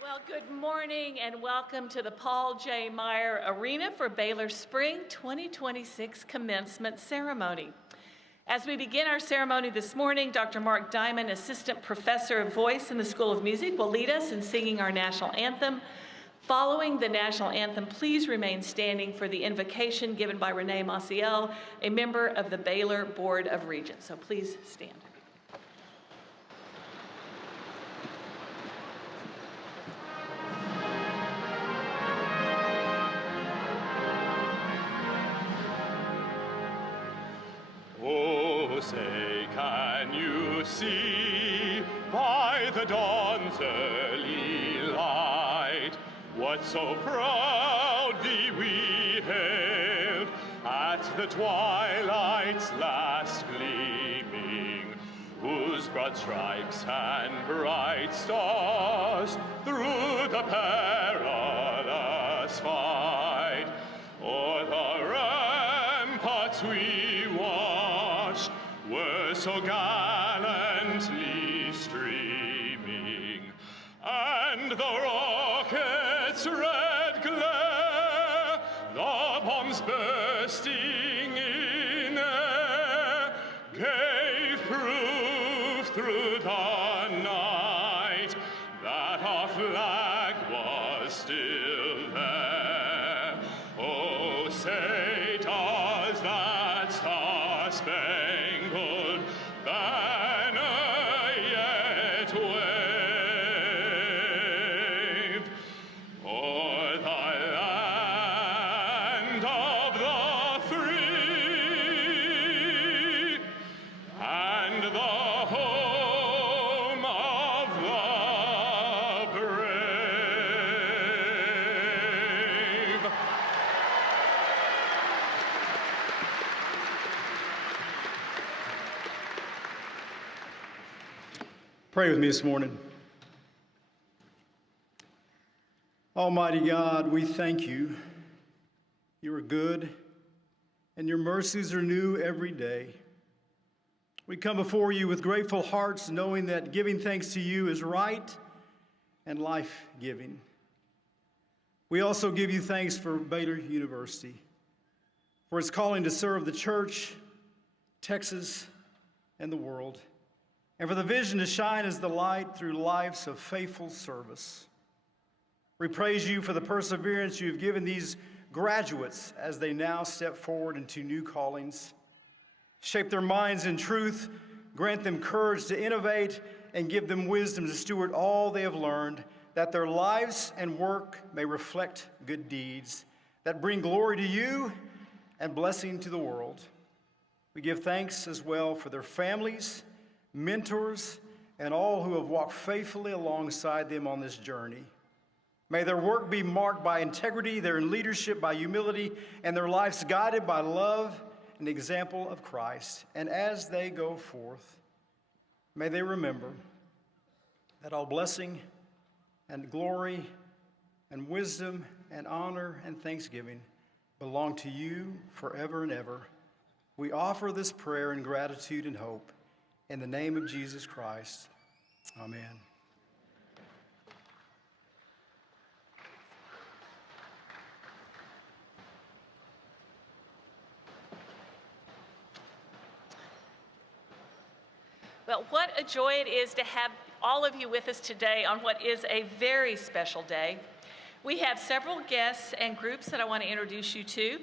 Well, good morning and welcome to the Paul J. Meyer Arena for Baylor Spring 2026 Commencement Ceremony. As we begin our ceremony this morning, Dr. Mark Diamond, Assistant Professor of Voice in the School of Music, will lead us in singing our national anthem. Following the national anthem, please remain standing for the invocation given by Renee Maciel, a member of the Baylor Board of Regents. So please stand. Oh, say, can you see by the dawn's early light what so proudly we hailed at the twilight's last gleaming, whose broad stripes and bright stars through the perilous fight o'er the ramparts we watched were so gallantly streaming, and the rocket's red glare, the bombs bursting in air, gave proof through the night that our flag was still there. Oh, say, does that star-spangled banner yet wave o'er the land of the free and the home of Pray with me this morning. Almighty God, we thank you. You are good, and your mercies are new every day. We come before you with grateful hearts, knowing that giving thanks to you is right and life-giving. We also give you thanks for Baylor University, for its calling to serve the church, Texas, and the world, and for the vision to shine as the light through lives of faithful service. We praise you for the perseverance you have given these graduates as they now step forward into new callings. Shape their minds in truth, grant them courage to innovate, and give them wisdom to steward all they have learned, that their lives and work may reflect good deeds that bring glory to you and blessing to the world. We give thanks as well for their families, mentors, and all who have walked faithfully alongside them on this journey. May their work be marked by integrity, their leadership by humility, and their lives guided by love and example of Christ. And as they go forth, may they remember that all blessing and glory and wisdom and honor and thanksgiving belong to you forever and ever. We offer this prayer in gratitude and hope in the name of Jesus Christ. Amen. Well, what a joy it is to have all of you with us today on what is a very special day. We have several guests and groups that I want to introduce you to.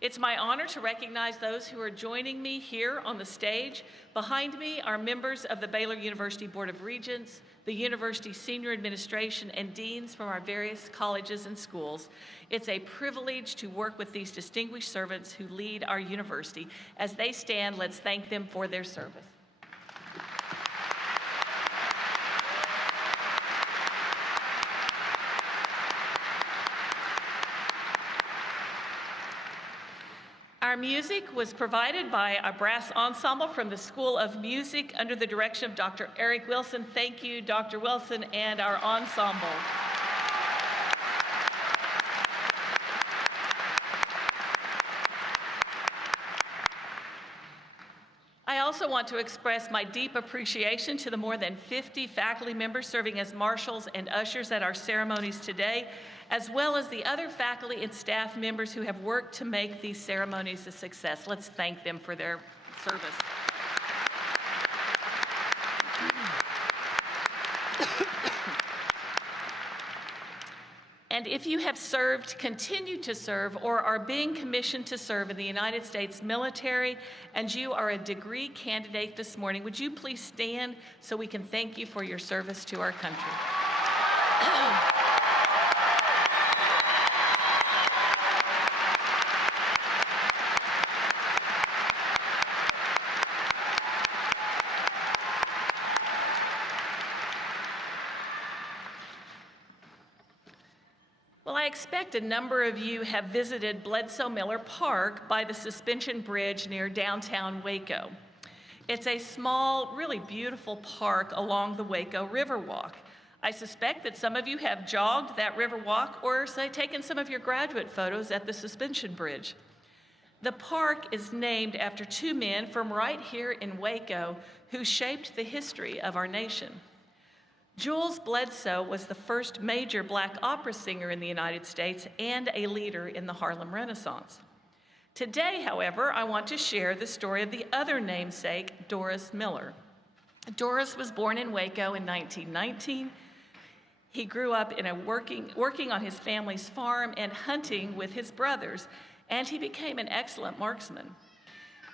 It's my honor to recognize those who are joining me here on the stage. Behind me are members of the Baylor University Board of Regents, the university senior administration, and deans from our various colleges and schools. It's a privilege to work with these distinguished servants who lead our university. As they stand, let's thank them for their service. Our music was provided by a brass ensemble from the School of Music under the direction of Dr. Eric Wilson. Thank you, Dr. Wilson, and our ensemble. I also want to express my deep appreciation to the more than 50 faculty members serving as marshals and ushers at our ceremonies today, as well as the other faculty and staff members who have worked to make these ceremonies a success. Let's thank them for their service. And if you have served, continue to serve, or are being commissioned to serve in the United States military, and you are a degree candidate this morning, would you please stand so we can thank you for your service to our country? Well, I expect a number of you have visited Bledsoe Miller Park by the Suspension Bridge near downtown Waco. It's a small, really beautiful park along the Waco Riverwalk. I suspect that some of you have jogged that Riverwalk or, say, taken some of your graduate photos at the Suspension Bridge. The park is named after two men from right here in Waco who shaped the history of our nation. Jules Bledsoe was the first major black opera singer in the United States and a leader in the Harlem Renaissance. Today, however, I want to share the story of the other namesake, Doris Miller. Doris was born in Waco in 1919. He grew up in working on his family's farm and hunting with his brothers, and he became an excellent marksman.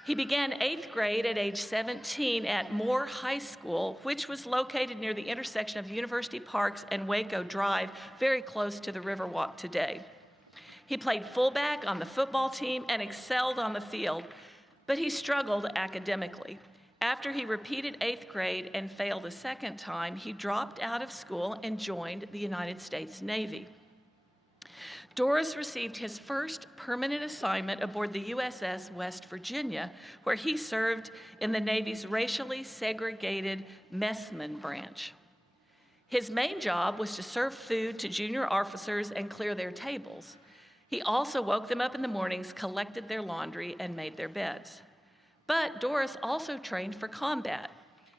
He began 8th grade at age 17 at Moore High School, which was located near the intersection of University Parks and Waco Drive, very close to the Riverwalk today. He played fullback on the football team and excelled on the field, but he struggled academically. After he repeated 8th grade and failed a second time, he dropped out of school and joined the United States Navy. Doris received his first permanent assignment aboard the USS West Virginia, where he served in the Navy's racially segregated messman branch. His main job was to serve food to junior officers and clear their tables. He also woke them up in the mornings, collected their laundry, and made their beds. But Doris also trained for combat.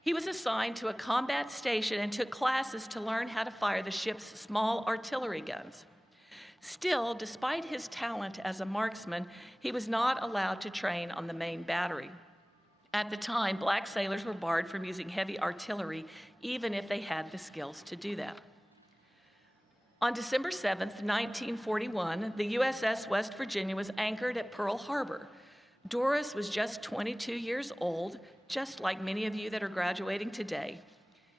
He was assigned to a combat station and took classes to learn how to fire the ship's small artillery guns. Still, despite his talent as a marksman, he was not allowed to train on the main battery. At the time, black sailors were barred from using heavy artillery, even if they had the skills to do that. On December 7th, 1941, the USS West Virginia was anchored at Pearl Harbor. Doris was just 22 years old, just like many of you that are graduating today.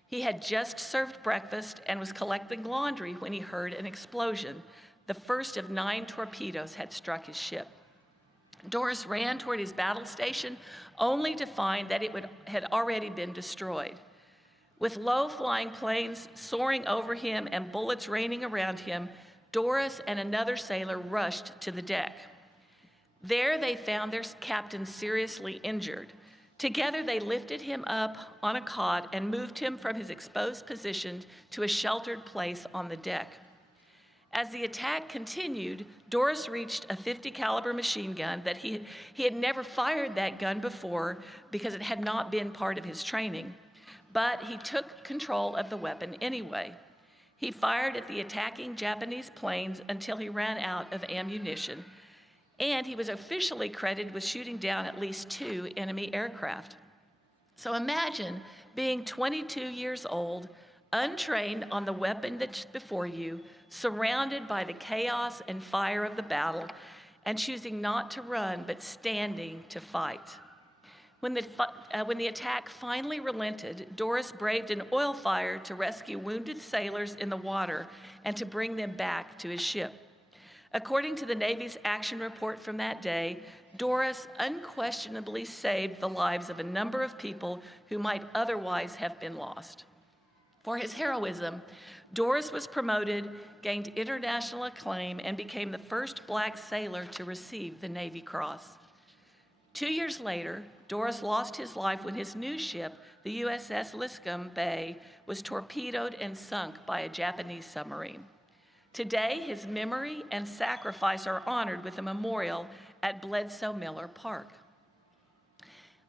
He had just served breakfast and was collecting laundry when he heard an explosion. The first of 9 torpedoes had struck his ship. Doris ran toward his battle station, only to find that it had already been destroyed. With low-flying planes soaring over him and bullets raining around him, Doris and another sailor rushed to the deck. There they found their captain seriously injured. Together they lifted him up on a cot and moved him from his exposed position to a sheltered place on the deck. As the attack continued, Doris reached a .50 caliber machine gun that he had never fired that gun before because it had not been part of his training. But he took control of the weapon anyway. He fired at the attacking Japanese planes until he ran out of ammunition, and he was officially credited with shooting down at least 2 enemy aircraft. So imagine being 22 years old, untrained on the weapon that's before you, surrounded by the chaos and fire of the battle, and choosing not to run but standing to fight. When the attack finally relented, Doris braved an oil fire to rescue wounded sailors in the water and to bring them back to his ship. According to the Navy's action report from that day, Doris unquestionably saved the lives of a number of people who might otherwise have been lost. For his heroism, Doris was promoted, gained international acclaim, and became the first black sailor to receive the Navy Cross. 2 years later, Doris lost his life when his new ship, the USS Liscum Bay, was torpedoed and sunk by a Japanese submarine. Today, his memory and sacrifice are honored with a memorial at Bledsoe Miller Park.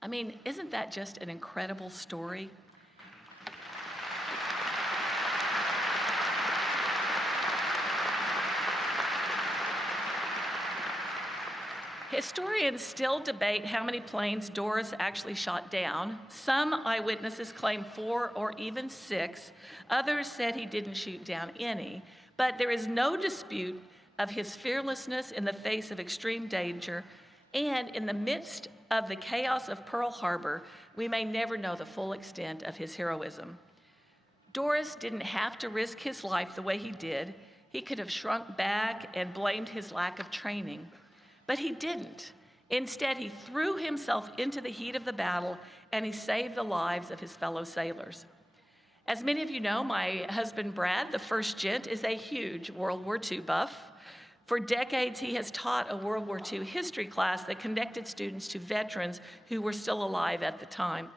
I mean, isn't that just an incredible story? Historians still debate how many planes Doris actually shot down. Some eyewitnesses claim 4 or even 6. Others said he didn't shoot down any. But there is no dispute of his fearlessness in the face of extreme danger. And in the midst of the chaos of Pearl Harbor, we may never know the full extent of his heroism. Doris didn't have to risk his life the way he did. He could have shrunk back and blamed his lack of training. But he didn't. Instead, he threw himself into the heat of the battle, and he saved the lives of his fellow sailors. As many of you know, my husband, Brad, the first gent, is a huge World War II buff. For decades, he has taught a World War II history class that connected students to veterans who were still alive at the time.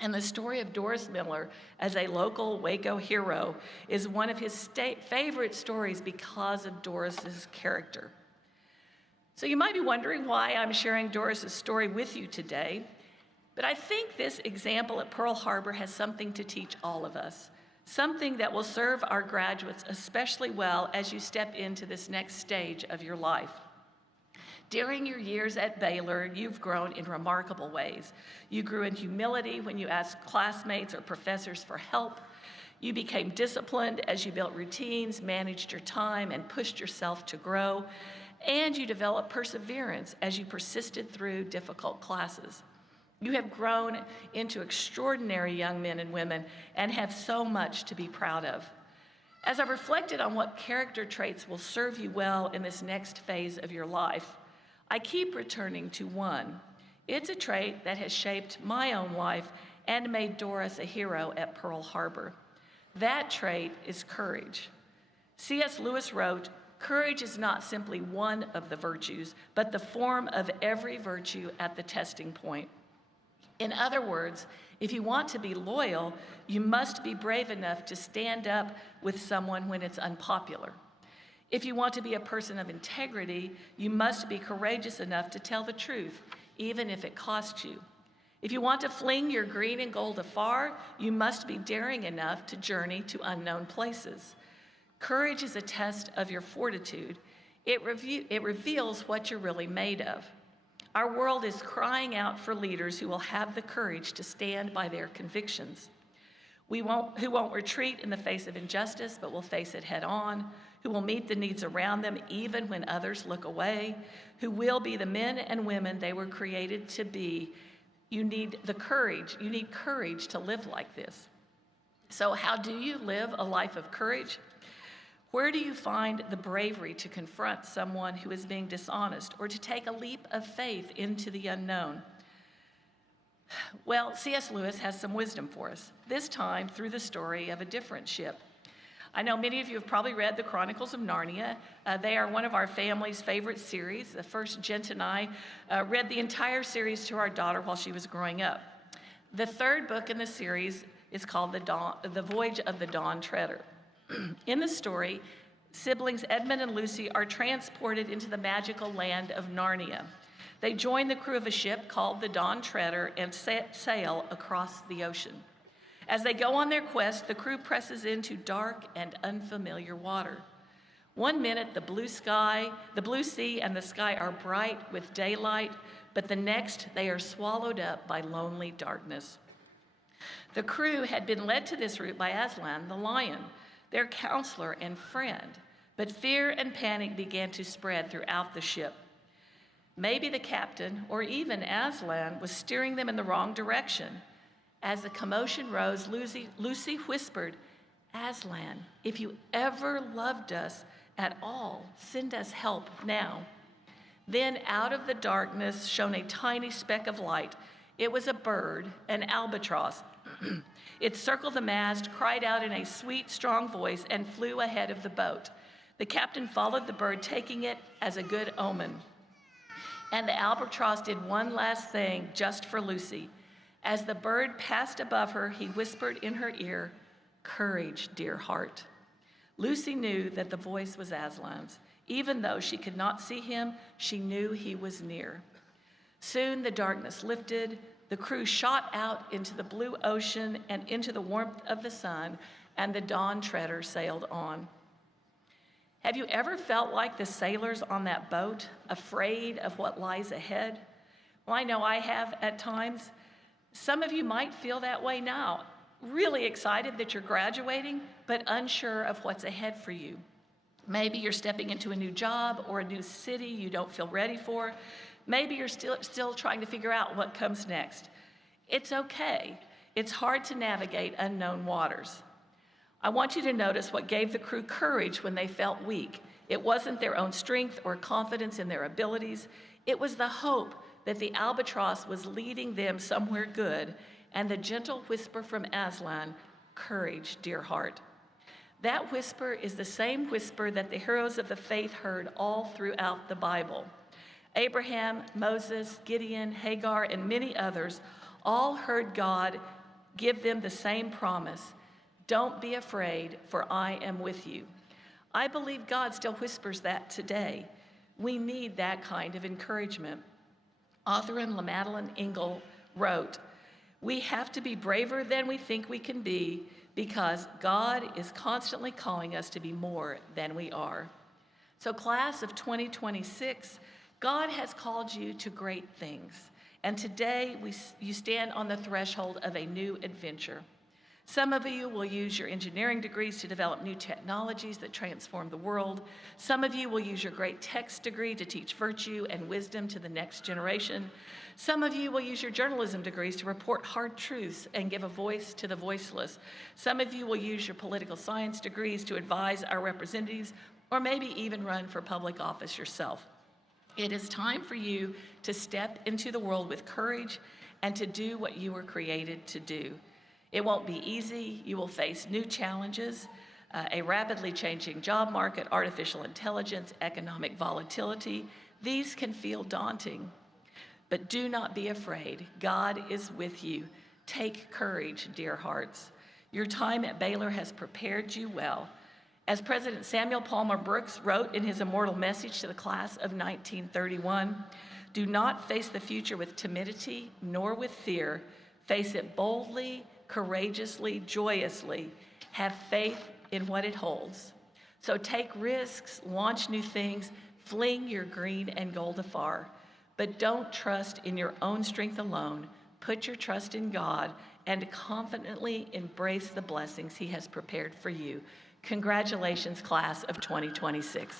And the story of Doris Miller as a local Waco hero is one of his favorite stories because of Doris's character. So you might be wondering why I'm sharing Doris's story with you today, but I think this example at Pearl Harbor has something to teach all of us, something that will serve our graduates especially well as you step into this next stage of your life. During your years at Baylor, you've grown in remarkable ways. You grew in humility when you asked classmates or professors for help. You became disciplined as you built routines, managed your time, and pushed yourself to grow. And you developed perseverance as you persisted through difficult classes. You have grown into extraordinary young men and women and have so much to be proud of. As I've reflected on what character traits will serve you well in this next phase of your life, I keep returning to one. It's a trait that has shaped my own life and made Doris a hero at Pearl Harbor. That trait is courage. C.S. Lewis wrote, courage is not simply one of the virtues, but the form of every virtue at the testing point. In other words, if you want to be loyal, you must be brave enough to stand up with someone when it's unpopular. If you want to be a person of integrity, you must be courageous enough to tell the truth, even if it costs you. If you want to fling your green and gold afar, you must be daring enough to journey to unknown places. Courage is a test of your fortitude. It reveals what you're really made of. Our world is crying out for leaders who will have the courage to stand by their convictions. Who won't retreat in the face of injustice, but will face it head on, who will meet the needs around them even when others look away, who will be the men and women they were created to be. You need courage to live like this. So how do you live a life of courage? Where do you find the bravery to confront someone who is being dishonest or to take a leap of faith into the unknown? Well, C.S. Lewis has some wisdom for us, this time through the story of a different ship. I know many of you have probably read the Chronicles of Narnia. They are one of our family's favorite series. The first Gent and I read the entire series to our daughter while she was growing up. The third book in the series is called The Voyage of the Dawn Treader. In the story, siblings Edmund and Lucy are transported into the magical land of Narnia. They join the crew of a ship called the Dawn Treader and sail across the ocean. As they go on their quest, the crew presses into dark and unfamiliar water. One minute, the blue sea and the sky are bright with daylight, but the next, they are swallowed up by lonely darkness. The crew had been led to this route by Aslan, the lion, their counselor and friend, but fear and panic began to spread throughout the ship. Maybe the captain, or even Aslan, was steering them in the wrong direction. As the commotion rose, Lucy whispered, "Aslan, if you ever loved us at all, send us help now." Then out of the darkness shone a tiny speck of light. It was a bird, an albatross. It circled the mast, cried out in a sweet, strong voice, and flew ahead of the boat. The captain followed the bird, taking it as a good omen. And the albatross did one last thing just for Lucy. As the bird passed above her, he whispered in her ear, "Courage, dear heart." Lucy knew that the voice was Aslan's. Even though she could not see him, she knew he was near. Soon the darkness lifted. The crew shot out into the blue ocean and into the warmth of the sun, and the Dawn Treader sailed on. Have you ever felt like the sailors on that boat, afraid of what lies ahead? Well, I know I have at times. Some of you might feel that way now, really excited that you're graduating, but unsure of what's ahead for you. Maybe you're stepping into a new job or a new city you don't feel ready for. Maybe you're still trying to figure out what comes next. It's okay. It's hard to navigate unknown waters. I want you to notice what gave the crew courage when they felt weak. It wasn't their own strength or confidence in their abilities. It was the hope that the albatross was leading them somewhere good, and the gentle whisper from Aslan, "Courage, dear heart." That whisper is the same whisper that the heroes of the faith heard all throughout the Bible. Abraham, Moses, Gideon, Hagar, and many others all heard God give them the same promise, "Don't be afraid, for I am with you." I believe God still whispers that today. We need that kind of encouragement. Author LaMadeline Ingle wrote, "We have to be braver than we think we can be because God is constantly calling us to be more than we are." So class of 2026, God has called you to great things. And today you stand on the threshold of a new adventure. Some of you will use your engineering degrees to develop new technologies that transform the world. Some of you will use your great text degree to teach virtue and wisdom to the next generation. Some of you will use your journalism degrees to report hard truths and give a voice to the voiceless. Some of you will use your political science degrees to advise our representatives, or maybe even run for public office yourself. It is time for you to step into the world with courage and to do what you were created to do. It won't be easy. You will face new challenges, a rapidly changing job market, artificial intelligence, economic volatility. These can feel daunting, but do not be afraid. God is with you. Take courage, dear hearts. Your time at Baylor has prepared you well. As President Samuel Palmer Brooks wrote in his immortal message to the class of 1931, do not face the future with timidity nor with fear. Face it boldly, courageously, joyously. Have faith in what it holds. So take risks, launch new things, fling your green and gold afar. But don't trust in your own strength alone. Put your trust in God and confidently embrace the blessings He has prepared for you. Congratulations, class of 2026.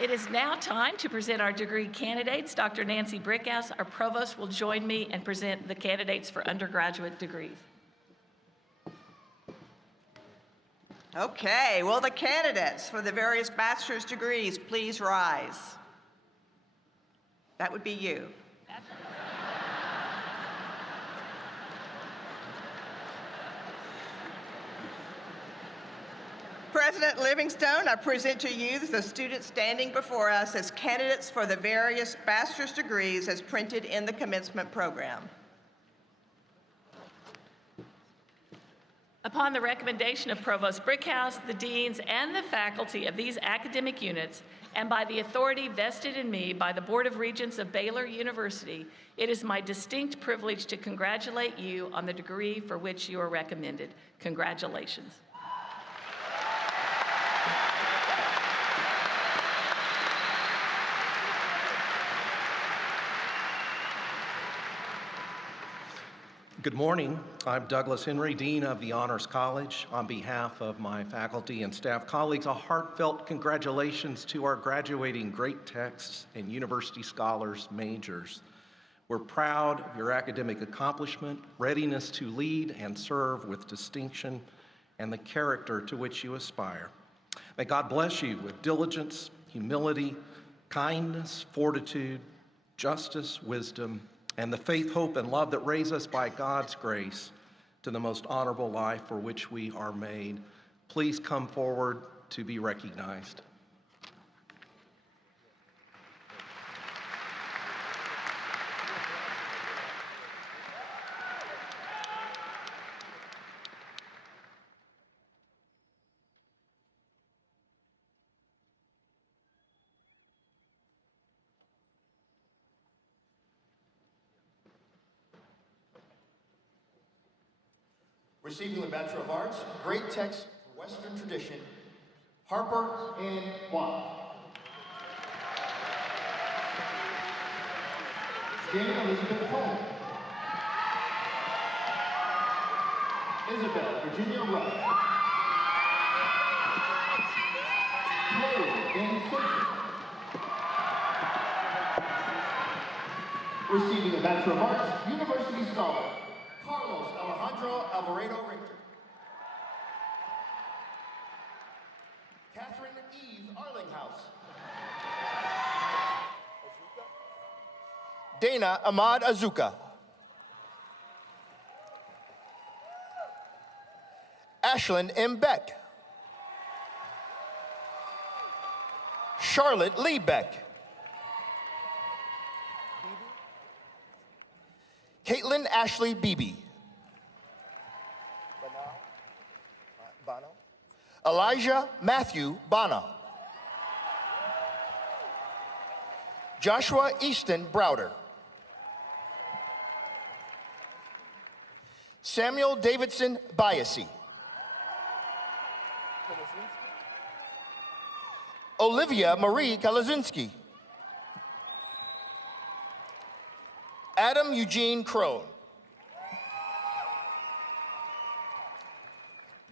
It is now time to present our degree candidates. Dr. Nancy Brickhouse, our provost, will join me and present the candidates for undergraduate degrees. Okay, will the candidates for the various bachelor's degrees please rise? That would be you. President Livingstone, I present to you the students standing before us as candidates for the various bachelor's degrees as printed in the commencement program. Upon the recommendation of Provost Brickhouse, the deans, and the faculty of these academic units, and by the authority vested in me by the Board of Regents of Baylor University, it is my distinct privilege to congratulate you on the degree for which you are recommended. Congratulations. Good morning. I'm Douglas Henry, Dean of the Honors College. On behalf of my faculty and staff colleagues, a heartfelt congratulations to our graduating great texts and university scholars majors. We're proud of your academic accomplishment, readiness to lead and serve with distinction, and the character to which you aspire. May God bless you with diligence, humility, kindness, fortitude, justice, wisdom, and the faith, hope, and love that raise us by God's grace to the most honorable life for which we are made. Please come forward to be recognized. Receiving the Bachelor of Arts, Great Text for Western Tradition, Harper and Watt. Jane Elizabeth Cole. Isabel Virginia Ruff. Chloe Ann Simpson. Receiving the Bachelor of Arts, University Scholar, Carlos Alejandro Alvarado Richter. Catherine Eve Arlinghouse. Dana Ahmad Azuka. Ashlyn M. Beck. Charlotte Lee Beck. Caitlin Ashley Beebe. Elijah Matthew Bana. Joshua Easton Browder. Samuel Davidson Biasi. Olivia Marie Kalazinski. Adam Eugene Crone.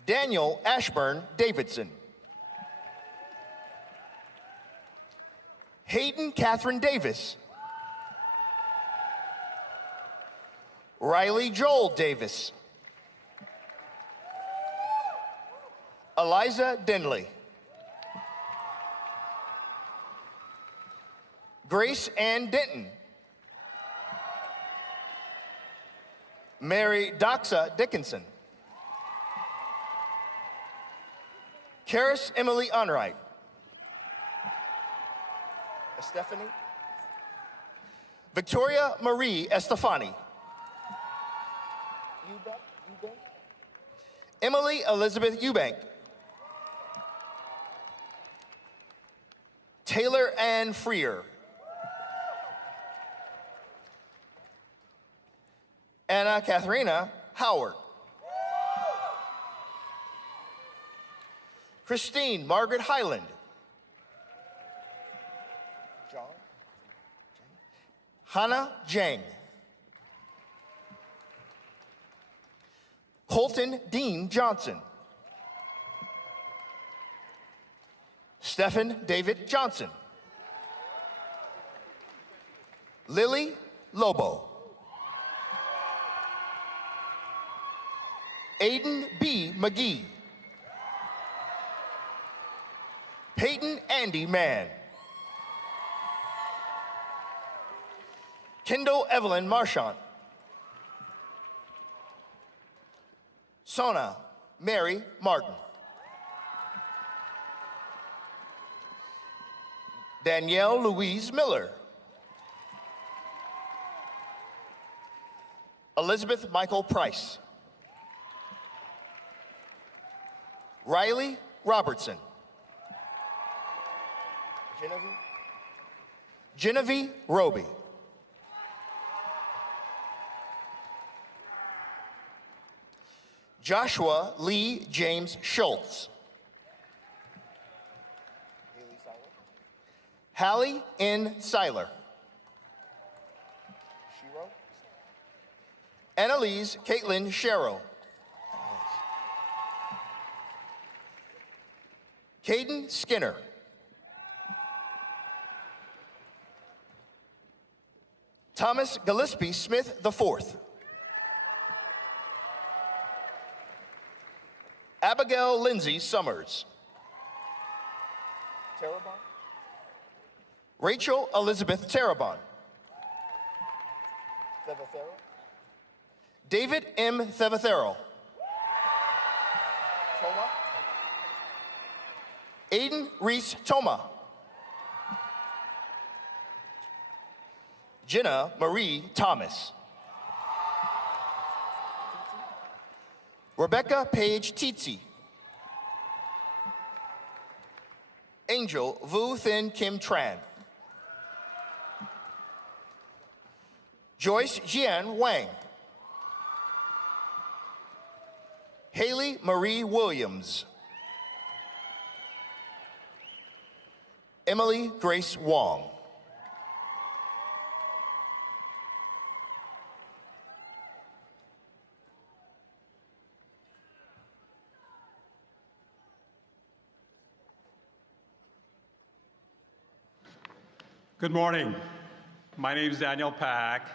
Daniel Ashburn Davidson. Hayden Catherine Davis. Riley Joel Davis. Eliza Denley. Grace Ann Denton. Mary Doxa Dickinson. Karis Emily Onright. Stephanie. Victoria Marie Estefani. Emily Elizabeth Eubank. Taylor Ann Freer. Anna Katharina Howard. Christine Margaret Highland. Hannah Jang. Colton Dean Johnson. Stephen David Johnson. Lily Lobo. Aiden B. McGee. Peyton Andy Mann. Kendall Evelyn Marchant. Sona Mary Martin. Danielle Louise Miller. Elizabeth Michael Price. Riley Robertson. Genevieve Roby. Joshua Lee James Schultz. Hallie N. Seiler. Annalise Caitlin Sharrow. Caden Skinner. Thomas Gillespie Smith IV. Abigail Lindsay Summers. Rachel Elizabeth Terabon. David M. Thevathero. Aiden Reese Toma. Jenna Marie Thomas. Rebecca Paige Teetsy. Angel Vu Thin Kim Tran. Joyce Jian Wang. Haley Marie Williams. Emily Grace Wong. Good morning. My name is Daniel Pack,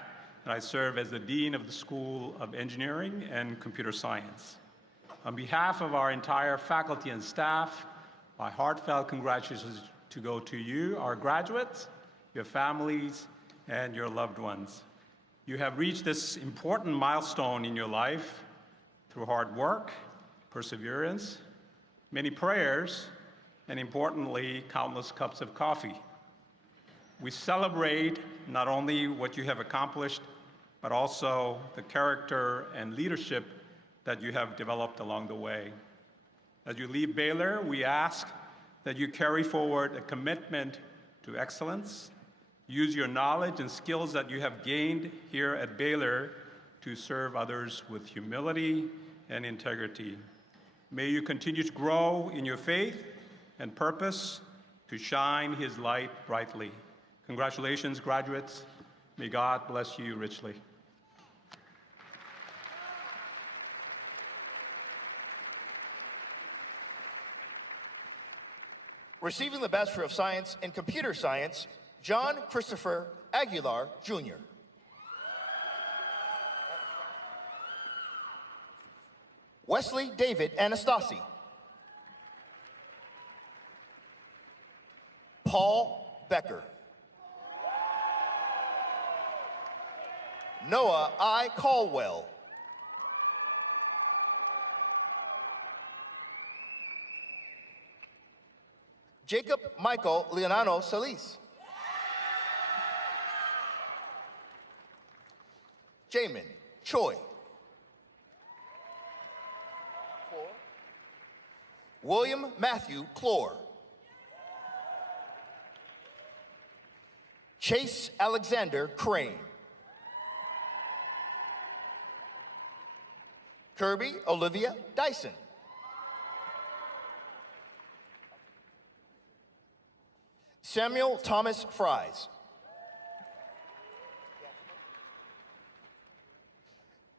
and I serve as the Dean of the School of Engineering and Computer Science. On behalf of our entire faculty and staff, my heartfelt congratulations to go to you, our graduates, your families, and your loved ones. You have reached this important milestone in your life through hard work, perseverance, many prayers, and importantly, countless cups of coffee. We celebrate not only what you have accomplished, but also the character and leadership that you have developed along the way. As you leave Baylor, we ask that you carry forward a commitment to excellence, use your knowledge and skills that you have gained here at Baylor to serve others with humility and integrity. May you continue to grow in your faith and purpose to shine His light brightly. Congratulations, graduates. May God bless you richly. Receiving the Bachelor of Science in Computer Science, John Christopher Aguilar, Jr. Wesley David Anastasi. Paul Becker. Noah I. Caldwell. Jacob Michael Leonano Solis. Jamin Choi. William Matthew Clore. Chase Alexander Crane. Kirby Olivia Dyson. Samuel Thomas Fries.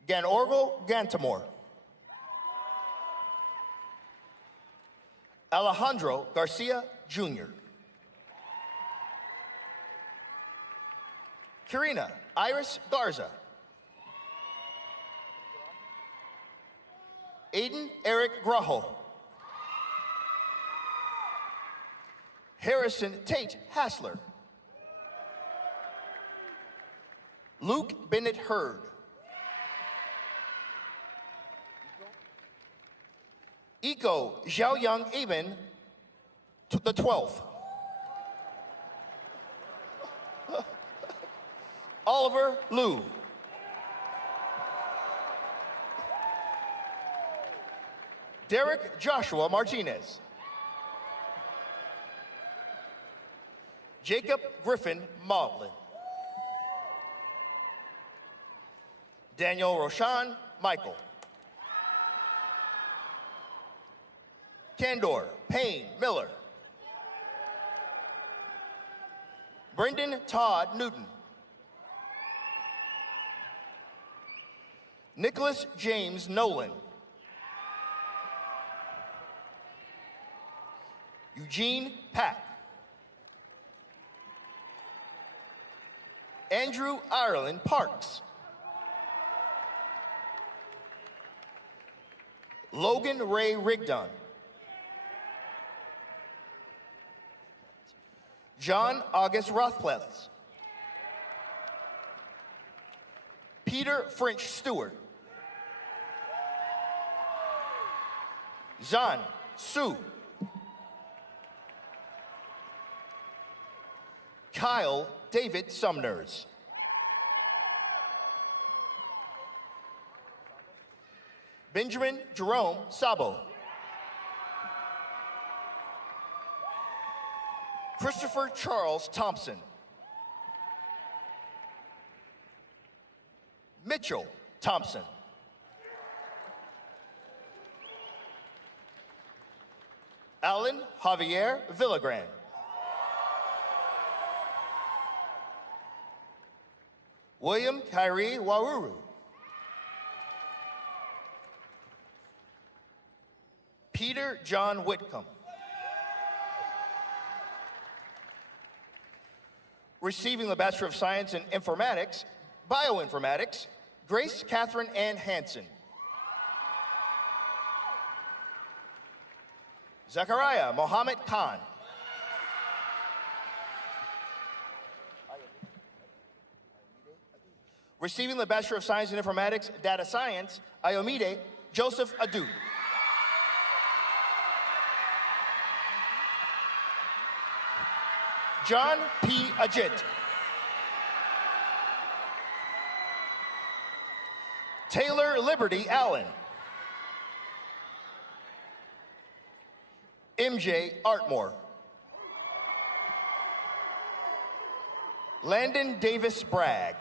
Ganorgo Gantamore. Alejandro Garcia Jr. Karina Iris Garza. Aiden Eric Grajo. Harrison Tate Hassler. Luke Bennett Hurd. Iko Xiaoyang Eben, the 12th. Oliver Liu. Derek Joshua Martinez. Jacob Griffin Maudlin. Daniel Roshan Michael. Candor Payne Miller. Brendan Todd Newton. Nicholas James Nolan. Eugene Pack. Andrew Ireland Parks. Logan Ray Rigdon. John August Rothplatz. Peter French Stewart. Zhan Su. Kyle David Sumners. Benjamin Jerome Sabo. Christopher Charles Thompson. Mitchell Thompson. Alan Javier Villagran. William Kyrie Waruru. Peter John Whitcomb. Receiving the Bachelor of Science in Informatics, Bioinformatics, Grace Catherine Ann Hansen. Zachariah Mohammed Khan. Receiving the Bachelor of Science in Informatics, Data Science, Ayomide Joseph Adu. John P. Ajit. Taylor Liberty Allen. MJ Artmore. Landon Davis Bragg.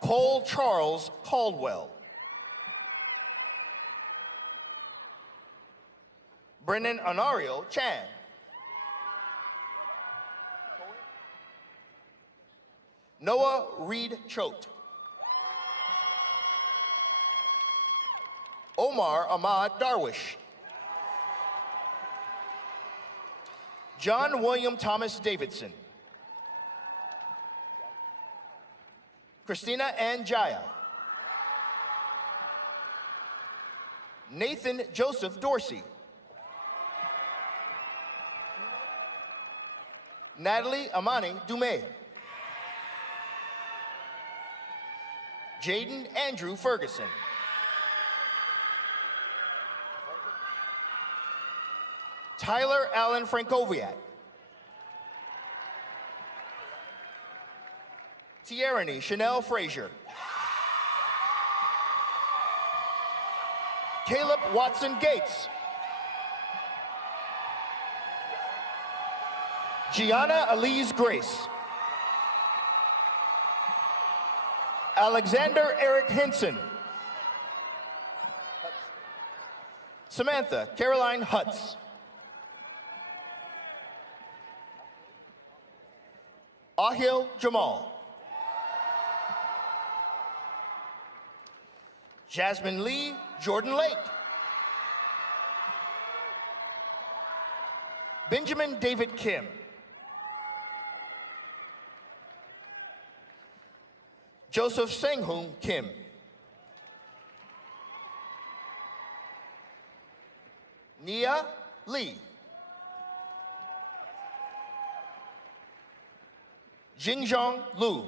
Cole Charles Caldwell. Brennan Honorio Chan. Noah Reed Choate. Omar Ahmad Darwish. John William Thomas Davidson. Christina Ann Jaya. Nathan Joseph Dorsey. Natalie Amani Dumais. Jaden Andrew Ferguson. Tyler Allen Frankowiak. Tierney Chanel Frazier. Caleb Watson Gates. Gianna Elise Grace. Alexander Eric Henson. Samantha Caroline Hutz. Ahil Jamal. Jasmine Lee Jordan Lake. Benjamin David Kim. Joseph Senghung Kim. Nia Lee. Jingzhong Lu.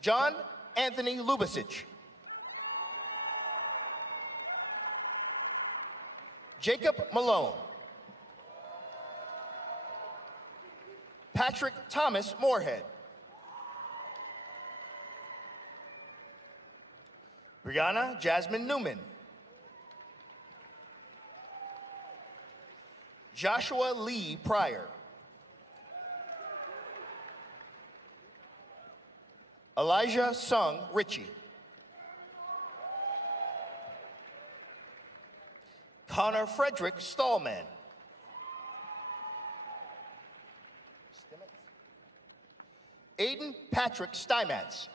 John Anthony Lubasic. Jacob Malone. Patrick Thomas Moorhead. Brianna Jasmine Newman. Joshua Lee Pryor. Elijah Sung Ritchie. Connor Frederick Stallman. Aiden Patrick Steinmetz.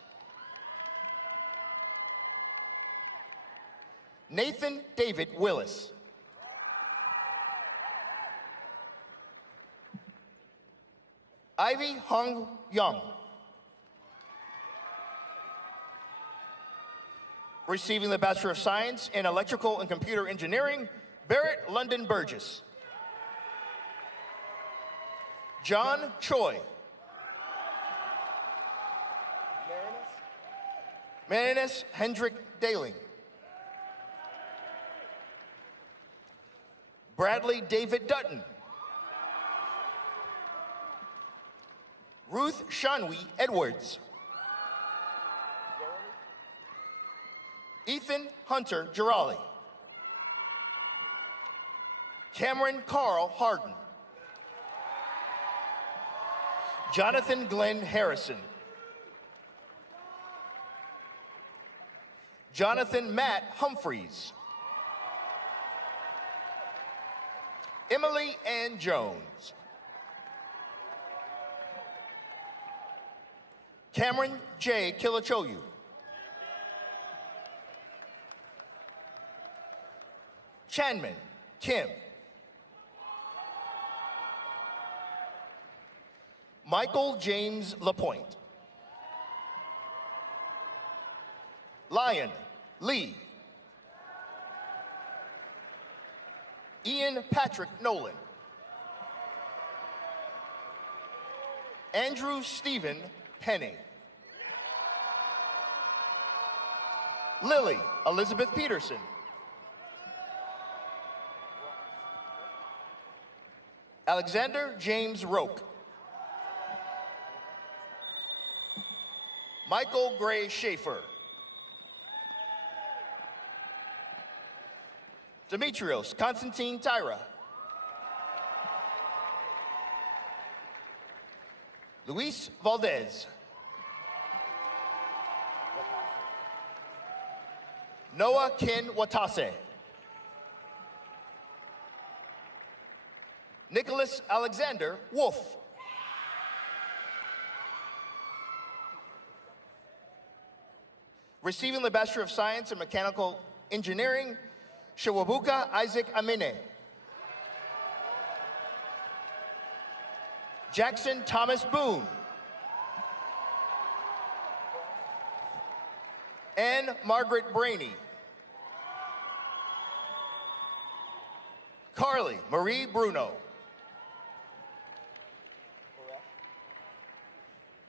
Nathan David Willis. Ivy Hung Young. Receiving the Bachelor of Science in Electrical and Computer Engineering, Barrett London Burgess. John Choi. Marinus Hendrick Daling. Bradley David Dutton. Ruth Shanwi Edwards. Ethan Hunter Girali. Cameron Carl Harden. Jonathan Glenn Harrison. Jonathan Matt Humphreys. Emily Ann Jones. Cameron J. Kilachoyu. Chanman Kim. Michael James Lapointe. Lion Lee. Ian Patrick Nolan. Andrew Stephen Penny. Lily Elizabeth Peterson. Alexander James Roke. Michael Gray Schaefer. Demetrios Constantine Tyra. Luis Valdez. Noah Ken Watase. Nicholas Alexander Wolf. Receiving the Bachelor of Science in Mechanical Engineering, Shawabuka Isaac Amine. Jackson Thomas Boone. Anne Margaret Brainey. Carly Marie Bruno.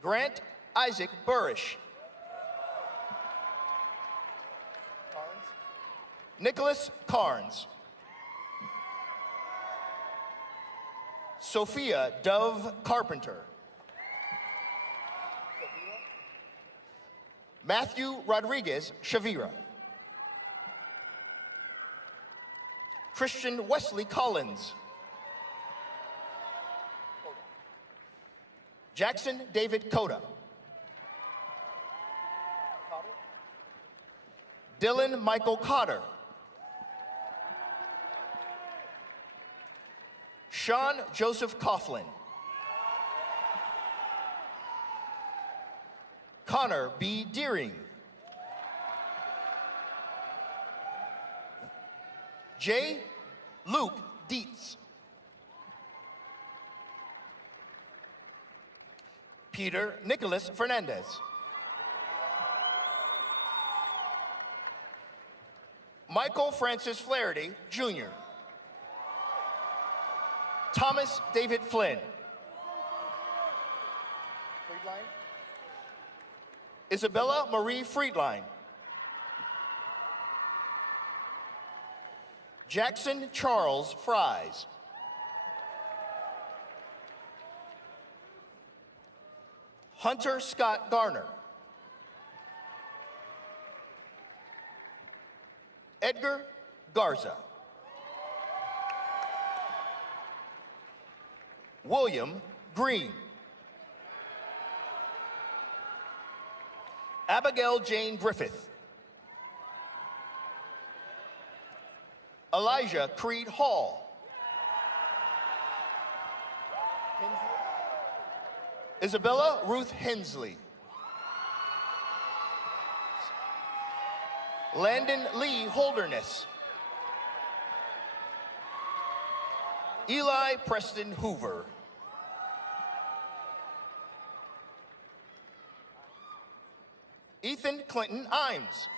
Grant Isaac Burrish. Nicholas Carnes. Sophia Dove Carpenter. Matthew Rodriguez Shavira. Christian Wesley Collins. Jackson David Coda. Dylan Michael Cotter. Sean Joseph Coughlin. Connor B. Deering. J. Luke Dietz. Peter Nicholas Fernandez. Michael Francis Flaherty, Jr. Thomas David Flynn. Isabella Marie Friedline. Jackson Charles Fries. Hunter Scott Garner. Edgar Garza. William Green. Abigail Jane Griffith. Elijah Creed Hall. Isabella Ruth Hensley. Landon Lee Holderness. Eli Preston Hoover. Ethan Clinton Imes.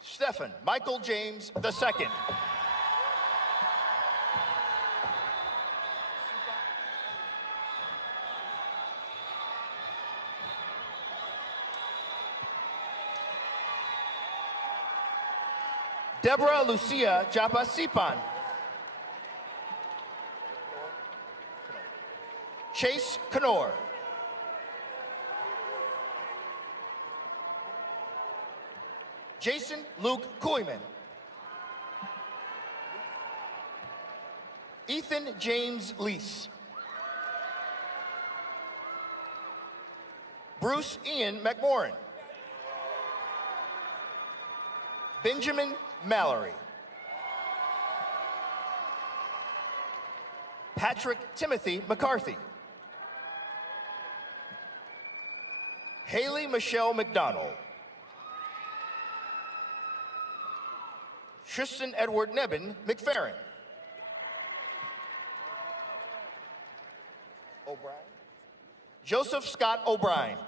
Stephen Michael James II. Deborah Lucia Japa Sipan. Chase Knorr. Jason Luke Kooiman. Ethan James Lease. Bruce Ian McMorrin. Benjamin Mallory. Patrick Timothy McCarthy. Haley Michelle McDonald. Tristan Edward Nebben McFerrin. O'Brien. Joseph Scott O'Brien.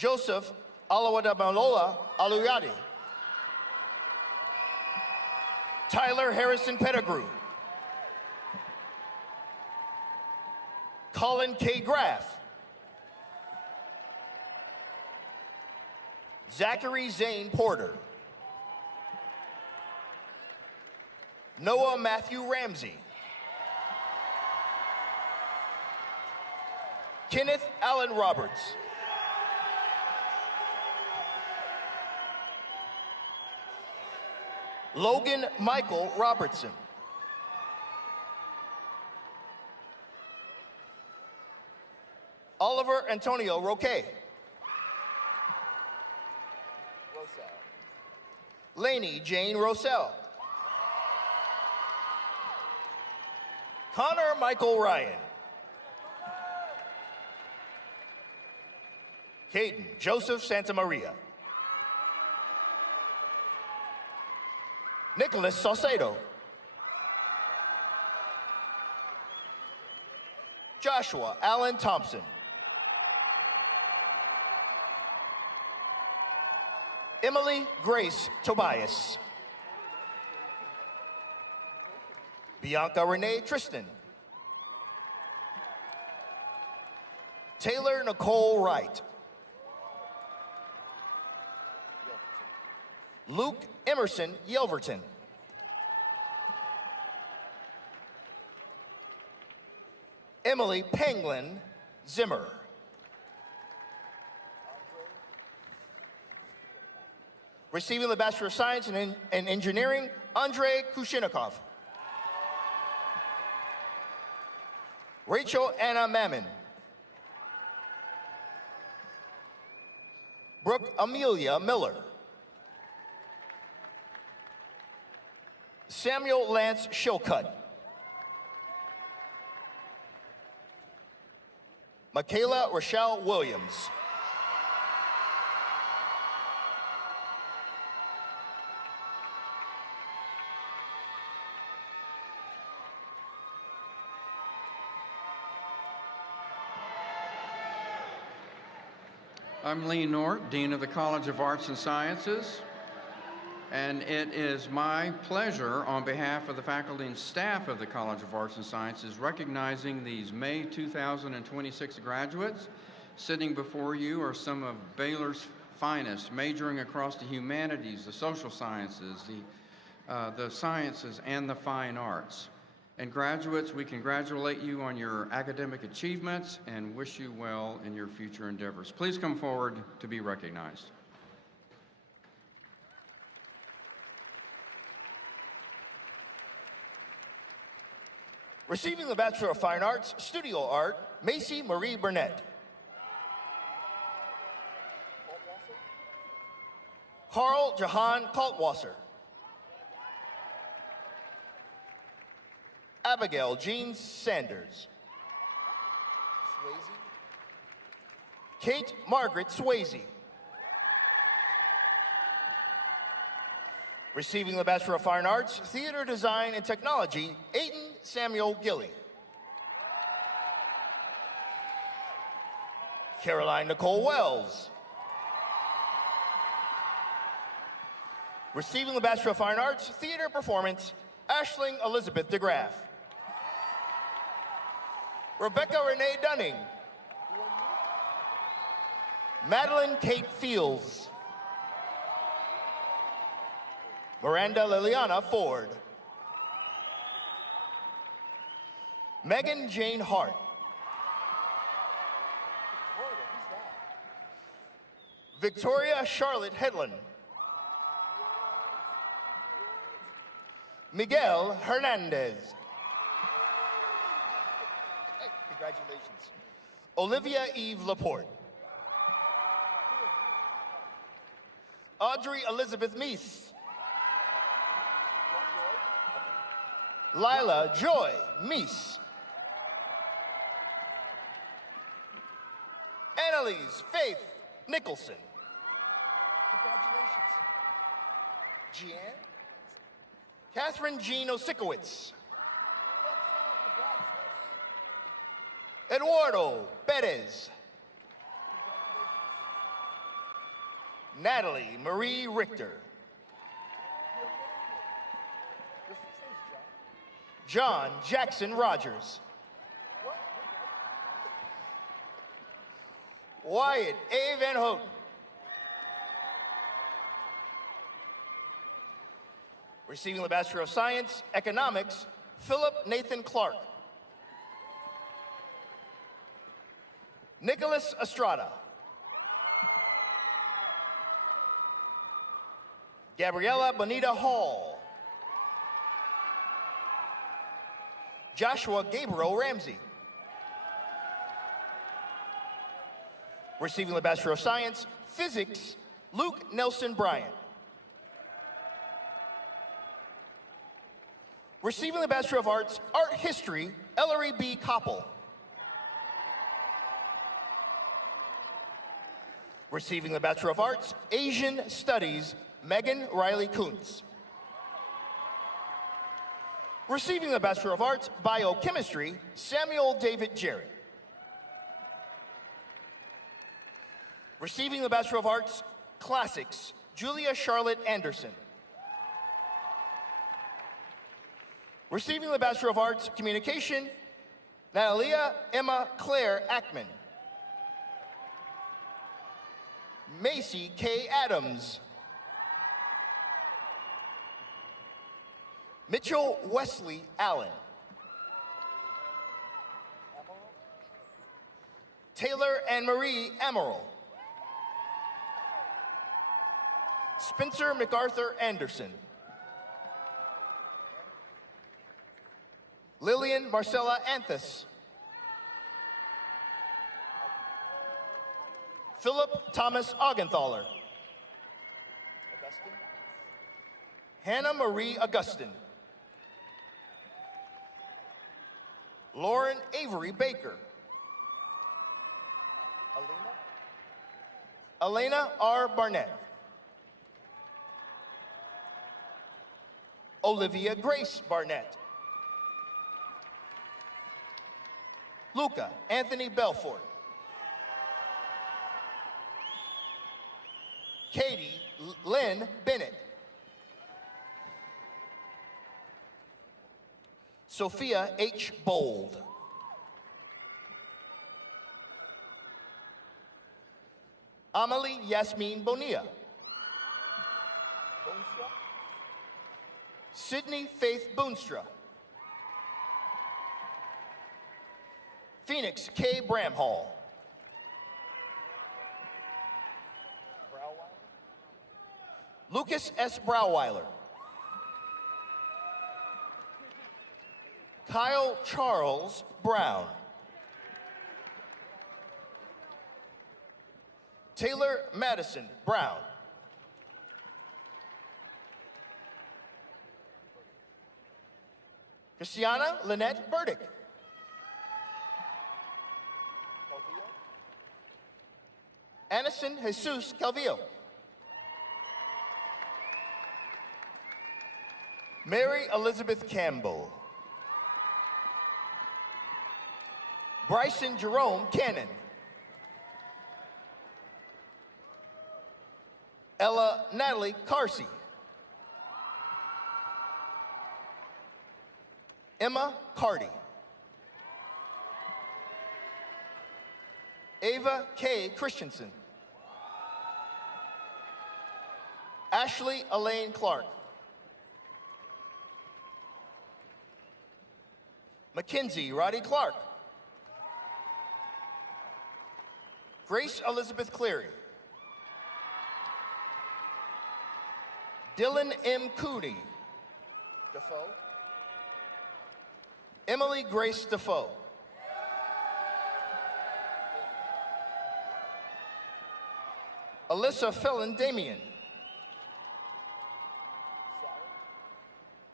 Joseph Alawadamalola Aluyadi. Tyler Harrison Pettigrew. Colin K. Graff. Zachary Zane Porter. Noah Matthew Ramsey. Kenneth Allen Roberts. Logan Michael Robertson. Oliver Antonio Roque. Lainey Jane Rossell. Connor Michael Ryan. Caden Joseph Santamaria. Nicholas Saucedo. Joshua Allen Thompson. Emily Grace Tobias. Bianca Renee Tristan. Taylor Nicole Wright. Luke Emerson Yelverton. Emily Penguin Zimmer. Receiving the Bachelor of Science in Engineering, Andrei Kushinikov. Rachel Anna Mammon. Brooke Amelia Miller. Samuel Lance Shilcutt. Michaela Rochelle Williams. I'm Lee Nort, Dean of the College of Arts and Sciences, and it is my pleasure on behalf of the faculty and staff of the College of Arts and Sciences recognizing these May 2026 graduates. Sitting before you are some of Baylor's finest, majoring across the humanities, the social sciences, the sciences, and the fine arts. And graduates, we congratulate you on your academic achievements and wish you well in your future endeavors. Please come forward to be recognized. Receiving the Bachelor of Fine Arts, Studio Art, Macy Marie Burnett. Carl Jahan Kaltwasser. Abigail Jean Sanders. Kate Margaret Swayze. Receiving the Bachelor of Fine Arts, Theater Design and Technology, Aidan Samuel Gilly. Caroline Nicole Wells. Receiving the Bachelor of Fine Arts, Theater Performance, Aisling Elizabeth DeGraff. Rebecca Renee Dunning. Madeline Kate Fields. Miranda Liliana Ford. Megan Jane Hart. Victoria Charlotte Hedlund. Miguel Hernandez. Hey, congratulations. Olivia Eve Laporte. Audrey Elizabeth Meese. Lila Joy Meese. Annalise Faith Nicholson. Congratulations. Jeanne. Catherine Jean Osikowicz. Eduardo Perez. Natalie Marie Richter. John Jackson Rogers. Wyatt A. Van Houten. Receiving the Bachelor of Science, Economics, Philip Nathan Clark. Nicholas Estrada. Gabriela Bonita Hall. Joshua Gabriel Ramsey. Receiving the Bachelor of Science, Physics, Luke Nelson Bryant. Receiving the Bachelor of Arts, Art History, Ellery B. Koppel. Receiving the Bachelor of Arts, Asian Studies, Megan Riley Kuntz. Receiving the Bachelor of Arts, Biochemistry, Samuel David Jarrett. Receiving the Bachelor of Arts, Classics, Julia Charlotte Anderson. Receiving the Bachelor of Arts, Communication, Natalia Emma Claire Ackman. Macy K. Adams. Mitchell Wesley Allen. Taylor Anne Marie Amaral. Spencer MacArthur Anderson. Lillian Marcella Anthus. Philip Thomas Augenthaler. Hannah Marie Augustin. Lauren Avery Baker. Elena R. Barnett. Olivia Grace Barnett. Luca Anthony Belfort. Katie Lynn Bennett. Sophia H. Bold. Amelie Yasmin Bonilla. Sydney Faith Boonstra. Phoenix K. Bramhall. Lucas S. Brauweiler. Kyle Charles Brown. Taylor Madison Brown. Christiana Lynette Burdick. Anderson Jesus Calvillo. Mary Elizabeth Campbell. Bryson Jerome Cannon. Ella Natalie Carsey. Emma Cardy. Ava K. Christensen. Ashley Elaine Clark. Mackenzie Roddy Clark. Grace Elizabeth Cleary. Dylan M. Cooney. Defoe. Emily Grace Defoe. Alyssa Felon Damian.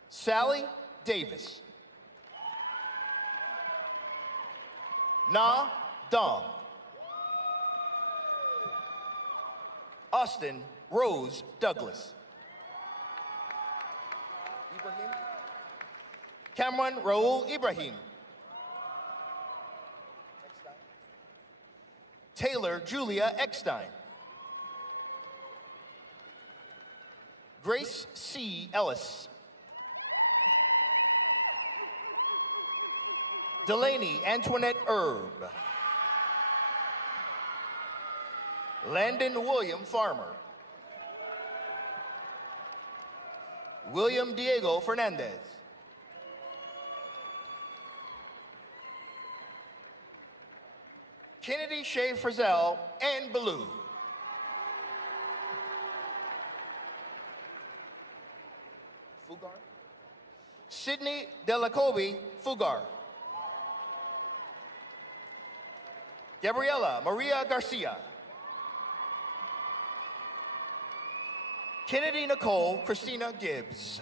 Sally Davis. Na Dong. Austin Rose Douglas. Ibrahim. Cameron Raul Ibrahim. Taylor Julia Eckstein. Grace C. Ellis. Delaney Antoinette Erb. Landon William Farmer. William Diego Fernandez. Kennedy Shea Frizzell and Ballou. Fugar. Sydney Delacobe Fugar. Gabriela Maria Garcia. Kennedy Nicole Christina Gibbs.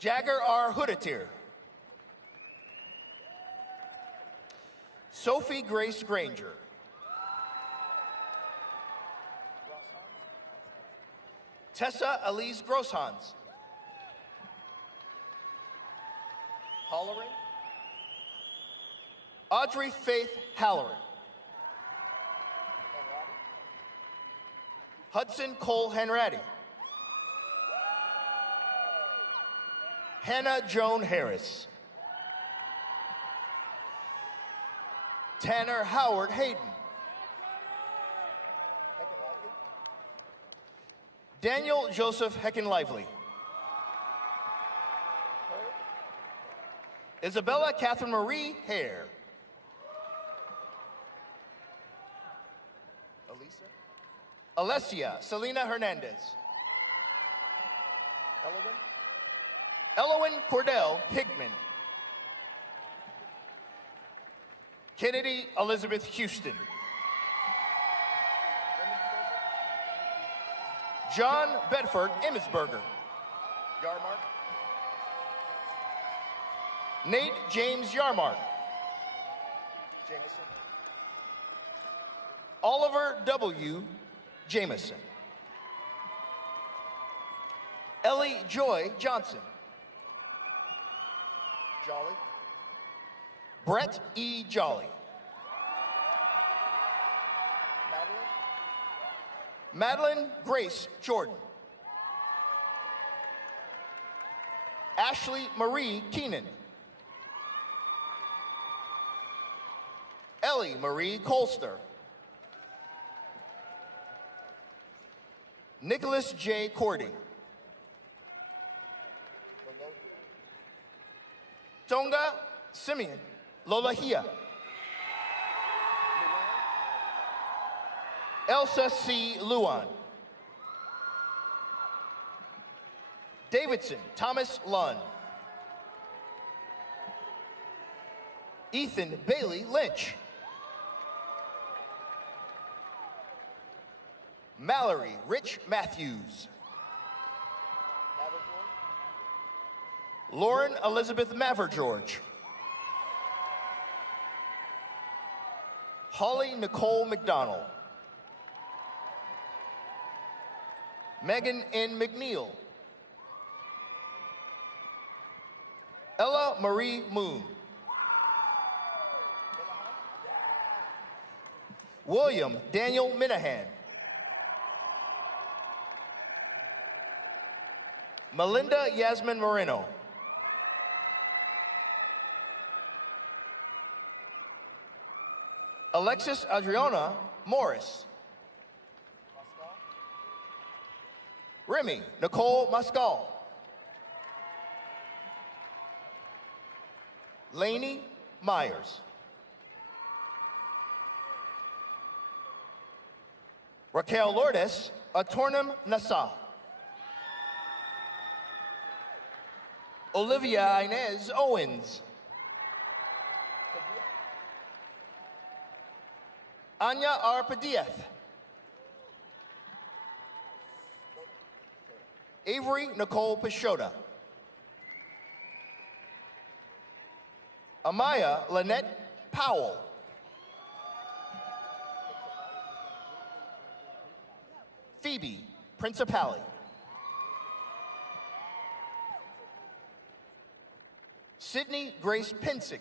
Jagger R. Hoodatir. Sophie Grace Granger. Tessa Elise Grosshans. Halloran. Audrey Faith Halloran. Hudson Cole Hanratty. Hannah Joan Harris. Tanner Howard Hayden. Daniel Joseph Heckenlively. Isabella Catherine Marie Hare. Alessia Selena Hernandez. Elowen Cordell Hickman. Kennedy Elizabeth Houston. John Bedford Emmitsberger. Yarmark. Nate James Yarmark. Jameson. Oliver W. Jameson. Ellie Joy Johnson. Jolly. Brett E. Jolly. Madeline Grace Jordan. Ashley Marie Keenan. Ellie Marie Colster. Nicholas J. Cordy. Tonga Simeon Lolahia. Elsa C. Luan. Davidson Thomas Lund. Ethan Bailey Lynch. Mallory Rich Matthews. Lauren Elizabeth Mavergeorge. Holly Nicole McDonald. Megan N. McNeil. Ella Marie Moon. William Daniel Minahan. Melinda Yasmin Moreno. Alexis Adriana Morris. Remy Nicole Mascal. Lainey Myers. Raquel Lourdes Atornum Nassau. Olivia Inez Owens. Anya R. Padieth. Avery Nicole Peixoto. Amaya Lynette Powell. Phoebe Principali. Sydney Grace Pensick.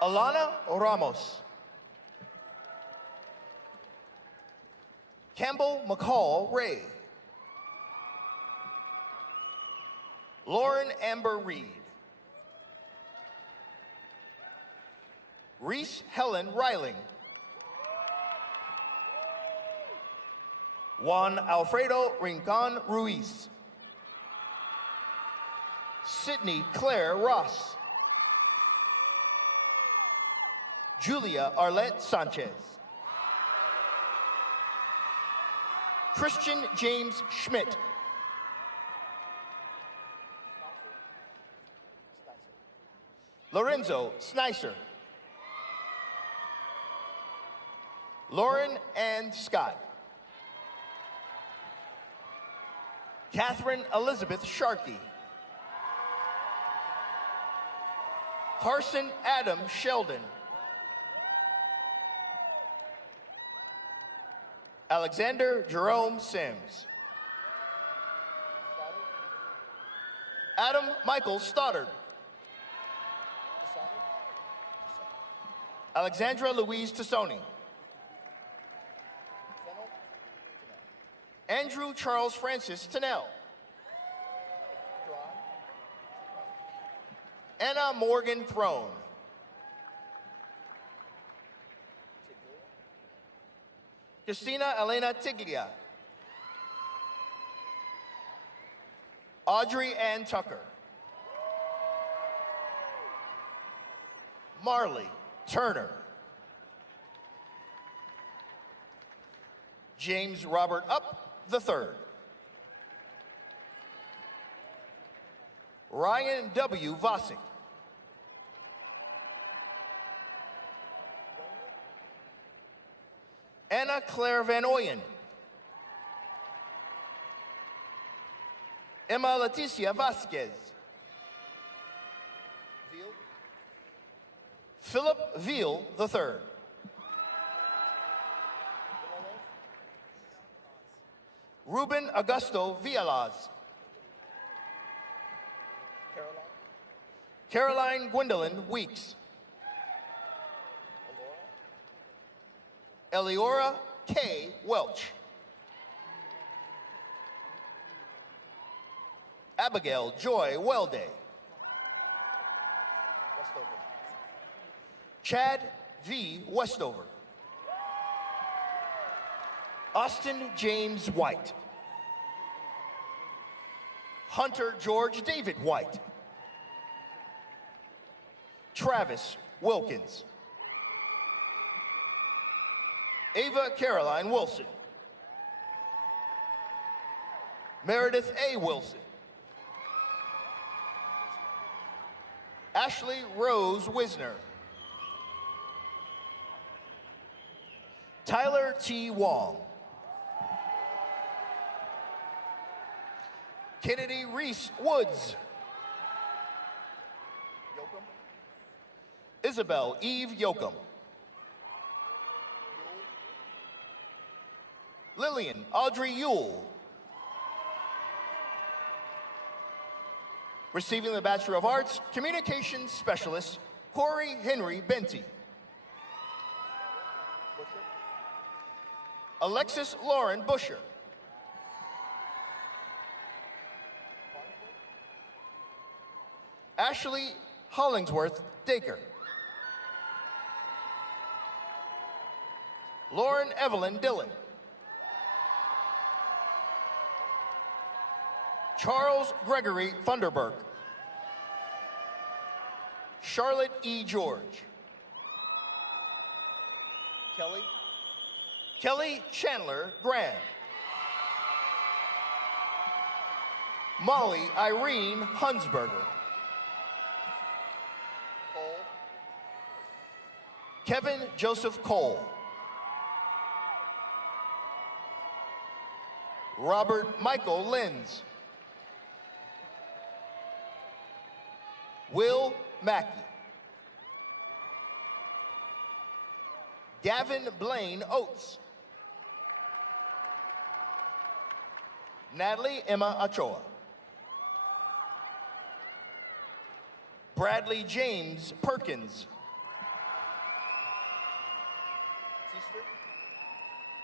Alana Ramos. Campbell McCall Ray. Lauren Amber Reed. Reese Helen Riling. Juan Alfredo Rincon Ruiz. Sydney Claire Ross. Julia Arlette Sanchez. Christian James Schmidt. Lorenzo Snicer. Lauren Ann Scott. Catherine Elizabeth Sharkey. Carson Adam Sheldon. Alexander Jerome Sims. Adam Michael Stoddard. Alexandra Louise Tassoni. Andrew Charles Francis Tennell. Anna Morgan Throne. Christina Elena Tiglia. Audrey Ann Tucker. Marley Turner. James Robert Up III. Ryan W. Vossick. Anna Claire Van Oyen. Emma Leticia Vasquez. Philip Veal III. Ruben Augusto Villalaz. Caroline Gwendolyn Weeks. Eliora K. Welch. Abigail Joy Welday. Chad V. Westover. Austin James White. Hunter George David White. Travis Wilkins. Ava Caroline Wilson. Meredith A. Wilson. Ashley Rose Wisner. Tyler T. Wong. Kennedy Reese Woods. Isabel Eve Yoakum. Lillian Audrey Yule. Receiving the Bachelor of Arts, Communications Specialist, Corey Henry Benty. Alexis Lauren Busher. Ashley Hollingsworth Dacre. Lauren Evelyn Dillon. Charles Gregory Funderburk. Charlotte E. George. Kelly Chandler Graham. Molly Irene Hunsberger. Kevin Joseph Cole. Robert Michael Lenz. Will Mackey. Gavin Blaine Oates. Natalie Emma Ochoa. Bradley James Perkins.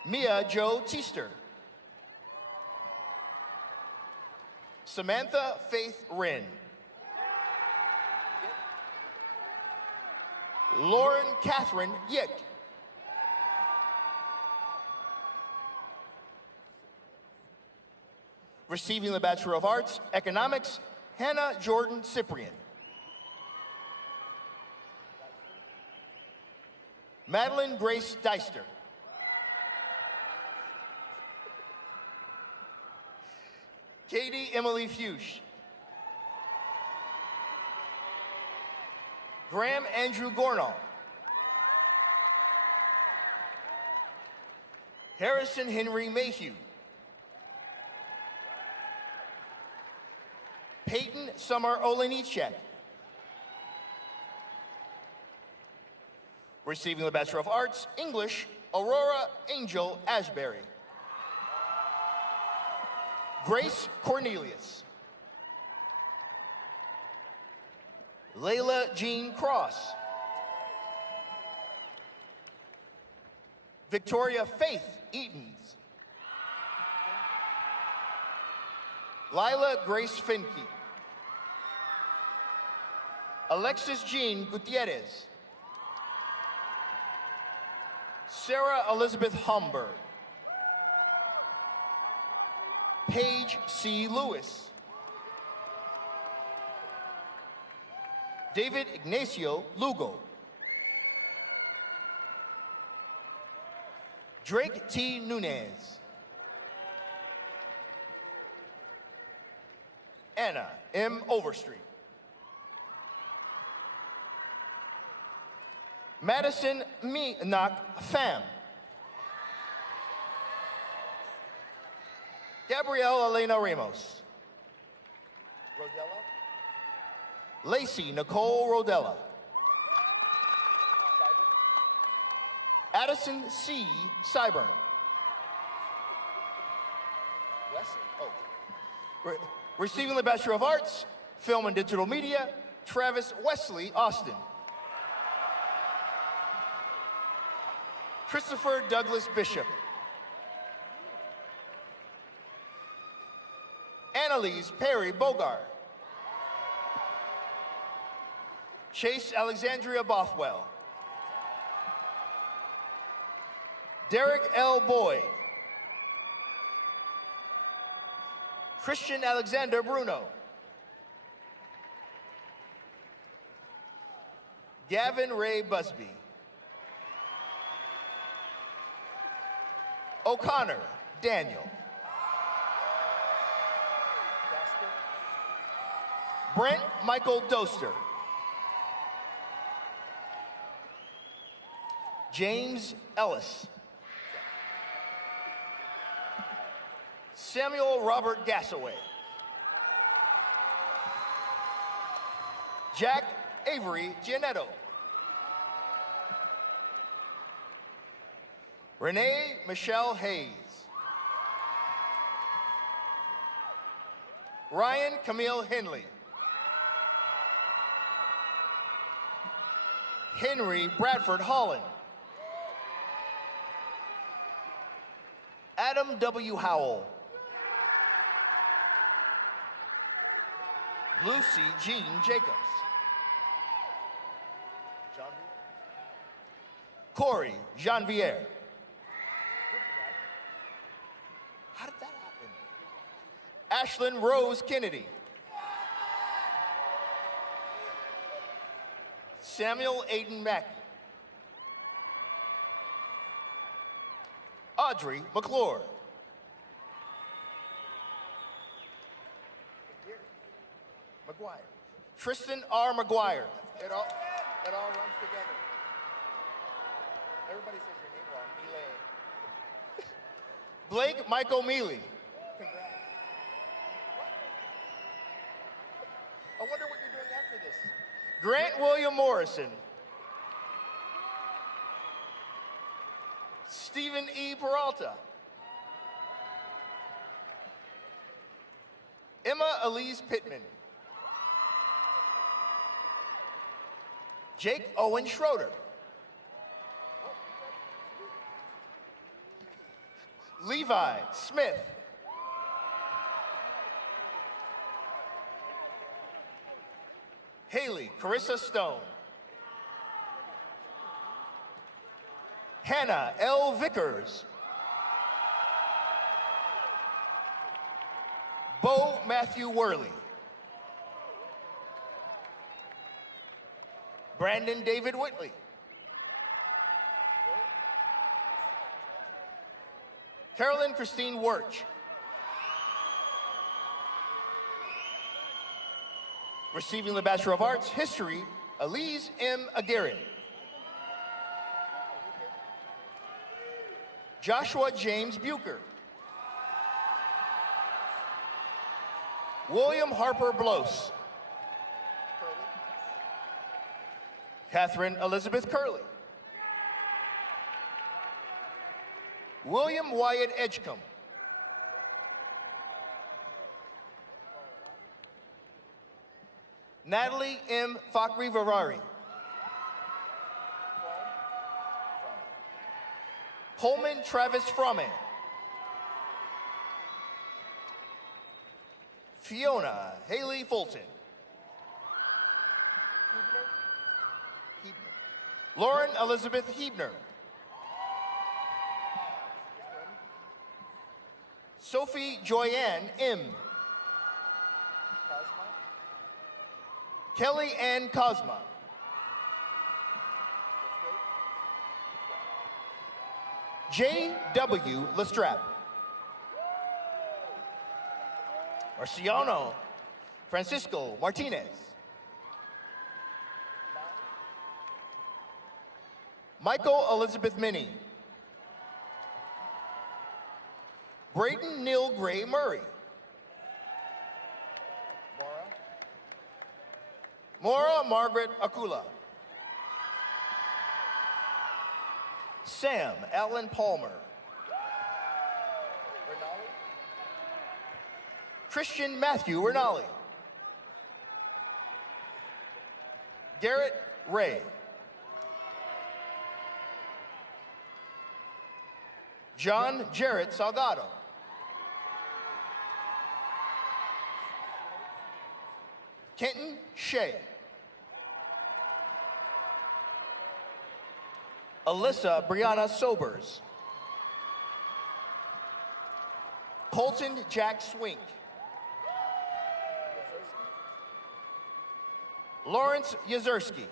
Mia Jo Teester. Samantha Faith Wren. Lauren Catherine Yick. Receiving the Bachelor of Arts, Economics, Hannah Jordan Cyprian. Madeline Grace Deister. Katie Emily Fuchs. Graham Andrew Gornall. Harrison Henry Mayhew. Peyton Summer Olenichek. Receiving the Bachelor of Arts, English, Aurora Angel Ashbury. Grace Cornelius. Layla Jean Cross. Victoria Faith Eatons. Lila Grace Finke. Alexis Jean Gutierrez. Sarah Elizabeth Homburg. Paige C. Lewis. David Ignacio Lugo. Drake T. Nunez. Anna M. Overstreet. Madison Meenak Pham. Gabrielle Elena Ramos. Rodella. Lacey Nicole Rodella. Addison C. Cyburn. Wesley. Oh. Receiving the Bachelor of Arts, Film and Digital Media, Travis Wesley Austin. Christopher Douglas Bishop. Annalise Perry Bogart. Chase Alexandria Bothwell. Derek L. Boyd. Christian Alexander Bruno. Gavin Ray Busby. O'Connor Daniel. Brent Michael Doster. James Ellis. Samuel Robert Gassaway. Jack Avery Gianetto. Renee Michelle Hayes. Ryan Camille Henley. Henry Bradford Holland. Adam W. Howell. Lucy Jean Jacobs. Corey Janvier. How did that happen? Ashlyn Rose Kennedy. Samuel Aiden Mackey. Audrey McClure. McGuire. Tristan R. McGuire. It all runs together. Everybody says your name wrong. Mealy. Blake Michael Mealy. Congrats. I wonder what you're doing after this. Grant William Morrison. Stephen E. Peralta. Emma Elise Pittman. Jake Owen Schroeder. Levi Smith. Haley Carissa Stone. Hannah L. Vickers. Bo Matthew Worley. Brandon David Whitley. Carolyn Christine Wirch. Receiving the Bachelor of Arts, History, Elise M. Aguirre. Joshua James Bucher. William Harper Blos. Catherine Elizabeth Curley. William Wyatt Edgecombe. Natalie M. Fakri-Varari. Coleman Travis Fromme. Fiona Haley Fulton. Lauren Elizabeth Hebner. Sophie Joyanne M. Kelly Ann Cosma. J.W. Lestrap. Marciano Francisco Martinez. Michael Elizabeth Minnie. Braden Neil Gray Murray. Maura Margaret Akula. Sam Alan Palmer. Christian Matthew Rinaldi. Garrett Ray. John Jarrett Salgado. Kenton Shea. Alyssa Brianna Sobers. Colton Jack Swink. Lawrence Yazurski.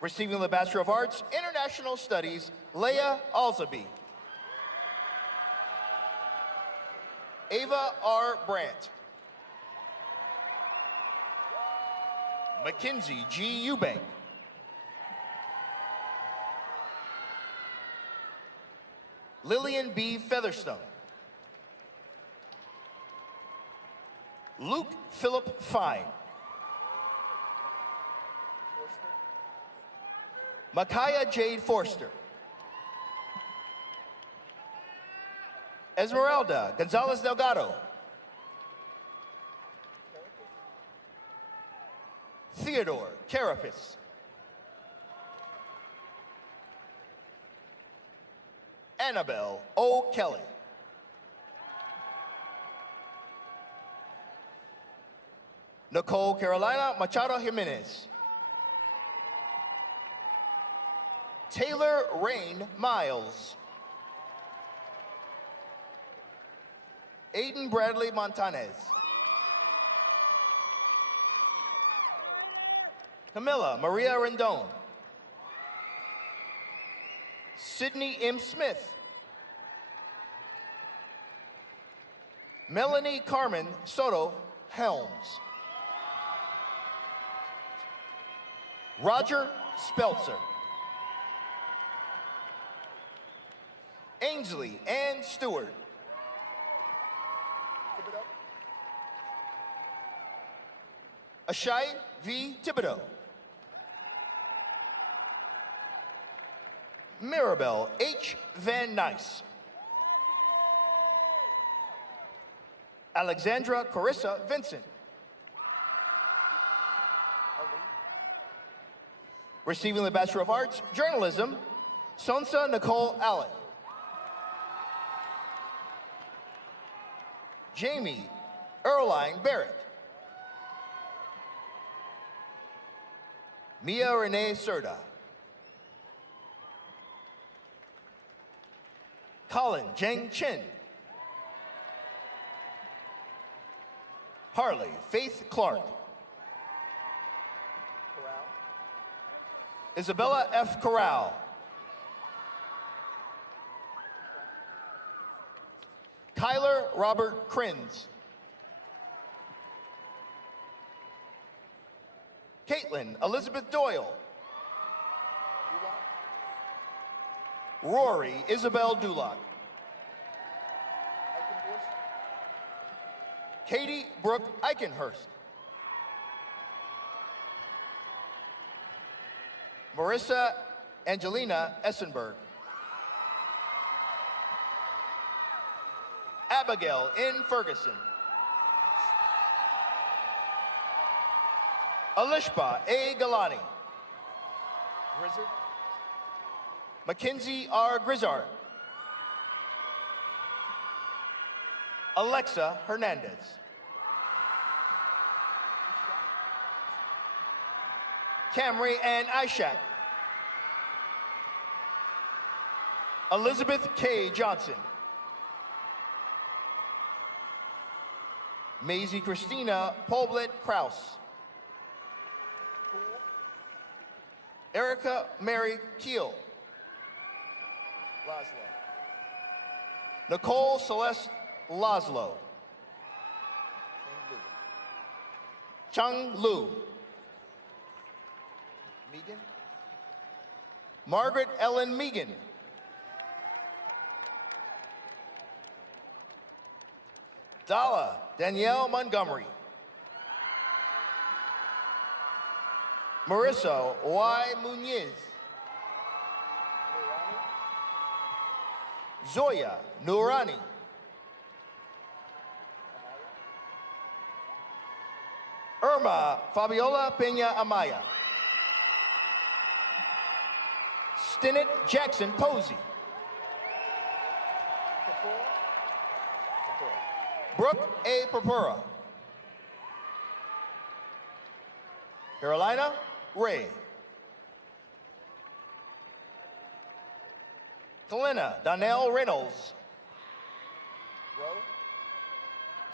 Receiving the Bachelor of Arts, International Studies, Leah Alzaby. Ava R. Brandt. Mackenzie G. Eubank. Lillian B. Featherstone. Luke Philip Fine. Micaiah Jade Forster. Esmeralda Gonzalez Delgado. Theodore Carapis. Annabelle O. Kelly. Nicole Carolina Machado Jimenez. Taylor Rain Miles. Aiden Bradley Montanez. Camilla Maria Rendon. Sydney M. Smith. Melanie Carmen Soto Helms. Roger Speltzer. Ainsley Ann Stewart. Ashai V. Thibodeau. Mirabelle H. Van Nice. Alexandra Carissa Vincent. Receiving the Bachelor of Arts, Journalism, Sonsa Nicole Allen. Jamie Erline Barrett. Mia Renee Serda. Colin Jeng Chin. Harley Faith Clark. Isabella F. Corral. Kyler Robert Crins. Caitlin Elizabeth Doyle. Rory Isabel Duloc. Katie Brooke Eichenhurst. Marissa Angelina Essenberg. Abigail N. Ferguson. Alishba A. Galani. Mackenzie R. Grizzard. Alexa Hernandez. Camry Ann Ishak. Elizabeth K. Johnson. Maisie Christina Polblet Kraus. Erica Mary Keel. Nicole Celeste Laszlo. Chung Lu. Megan. Margaret Ellen Megan. Dala Danielle Montgomery. Marissa Y. Muniz. Zoya Noorani. Irma Fabiola Peña Amaya. Stinnett Jackson Posey. Brooke A. Purpura. Carolina Ray. Kalina Donnell Reynolds.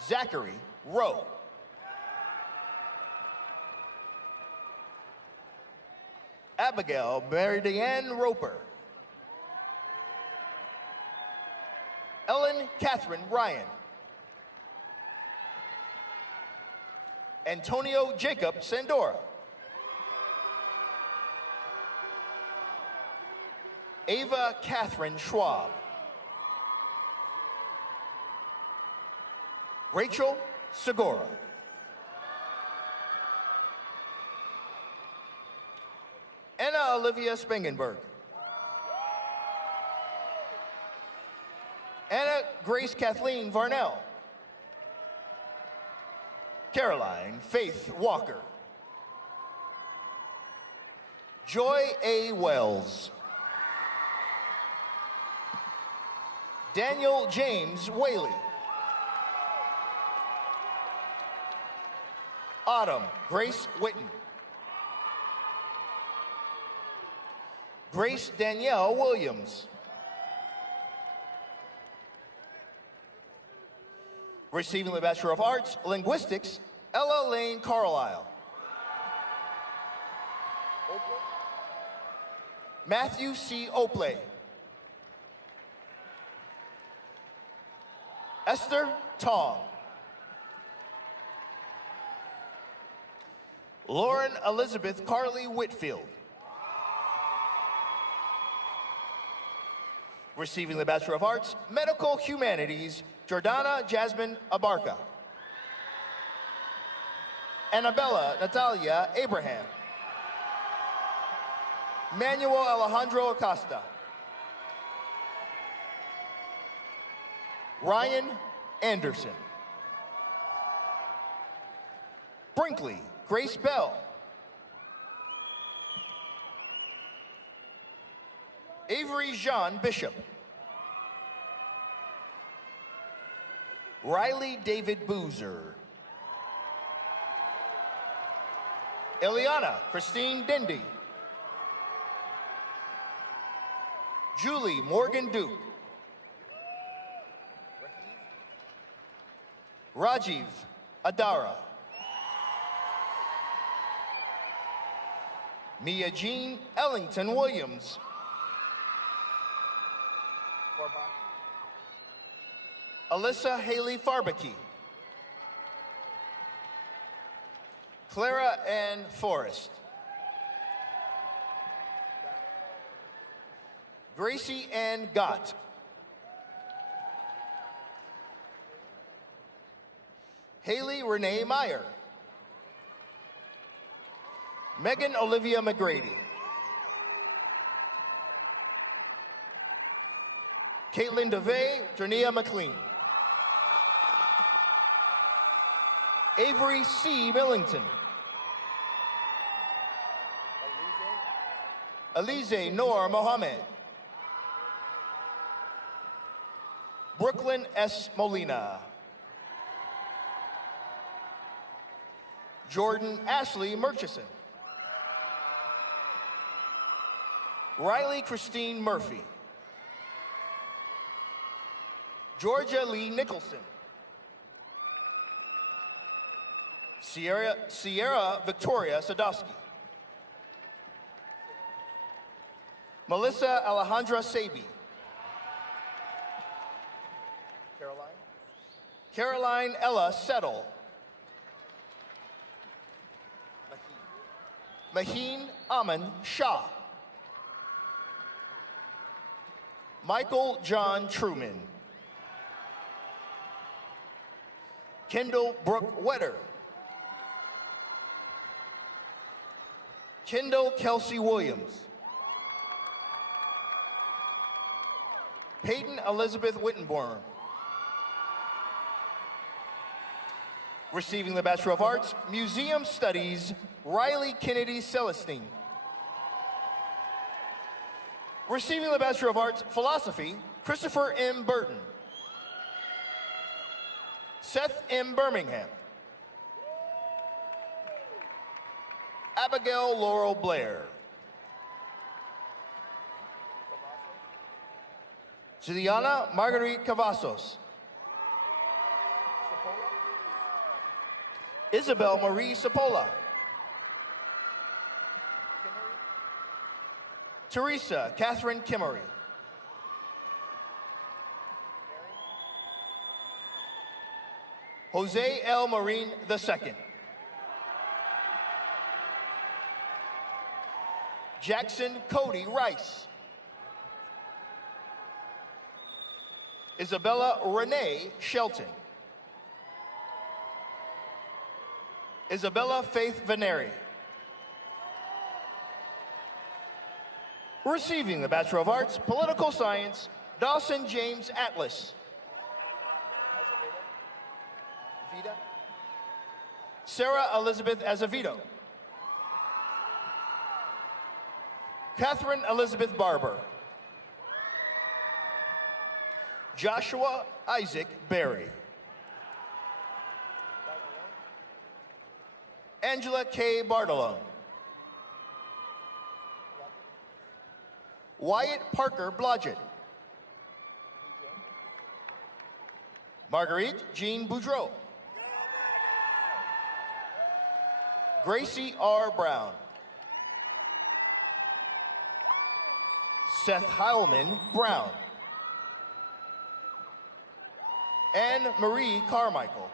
Zachary Rowe. Abigail Mary Deanne Roper. Ellen Catherine Ryan. Antonio Jacob Sandora. Ava Catherine Schwab. Rachel Segura. Anna Olivia Spangenberg. Anna Grace Kathleen Varnell. Caroline Faith Walker. Joy A. Wells. Daniel James Whaley. Autumn Grace Witten. Grace Danielle Williams. Receiving the Bachelor of Arts, Linguistics, Ella Lane Carlisle. Matthew C. Opley. Esther Tong. Lauren Elizabeth Carly Whitfield. Receiving the Bachelor of Arts, Medical Humanities, Jordana Jasmine Abarca. Annabella Natalia Abraham. Manuel Alejandro Acosta. Ryan Anderson. Brinkley Grace Bell. Avery Jean Bishop. Riley David Boozer. Eliana Christine Dindy. Julie Morgan Duke. Rajiv Adara. Mia Jean Ellington Williams. Alyssa Haley Farbeke. Clara Ann Forrest. Gracie Ann Gott. Haley Renee Meyer. Megan Olivia McGrady. Caitlin DeVay, Jania McLean. Avery C. Millington. Alize Noor Mohammed. Brooklyn S. Molina. Jordan Ashley Murchison. Riley Christine Murphy. Georgia Lee Nicholson. Sierra Victoria Sadowski. Melissa Alejandra Sabi. Caroline Ella Settle. Maheen Aman Shah. Michael John Truman. Kendall Brooke Wetter. Kendall Kelsey Williams. Peyton Elizabeth Wittenborn. Receiving the Bachelor of Arts, Museum Studies, Riley Kennedy Celestine. Receiving the Bachelor of Arts, Philosophy, Christopher M. Burton. Seth M. Birmingham. Abigail Laurel Blair. Juliana Marguerite Cavazos. Isabel Marie Sapola. Teresa Catherine Kimmery. Jose L. Marine II. Jackson Cody Rice. Isabella Renee Shelton. Isabella Faith Veneri. Receiving the Bachelor of Arts, Political Science, Dawson James Atlas. Sarah Elizabeth Azevedo. Catherine Elizabeth Barber. Joshua Isaac Berry. Angela K. Bartolone. Wyatt Parker Blodgett. Marguerite Jean Boudreau. Gracie R. Brown. Seth Heilman Brown. Anne Marie Carmichael.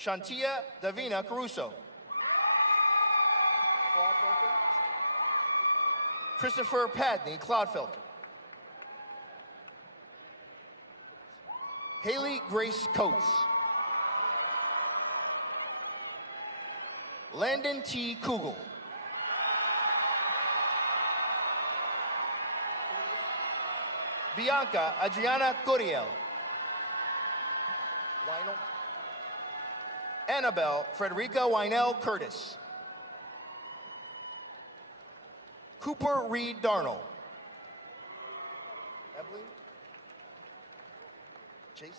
Shantia Davina Caruso. Christopher Padney Clodfelter. Haley Grace Coates. Landon T. Kugel. Bianca Adriana Curiel. Lionel. Annabelle Frederica Wynell Curtis. Cooper Reed Darnell. Evelyn. Jason.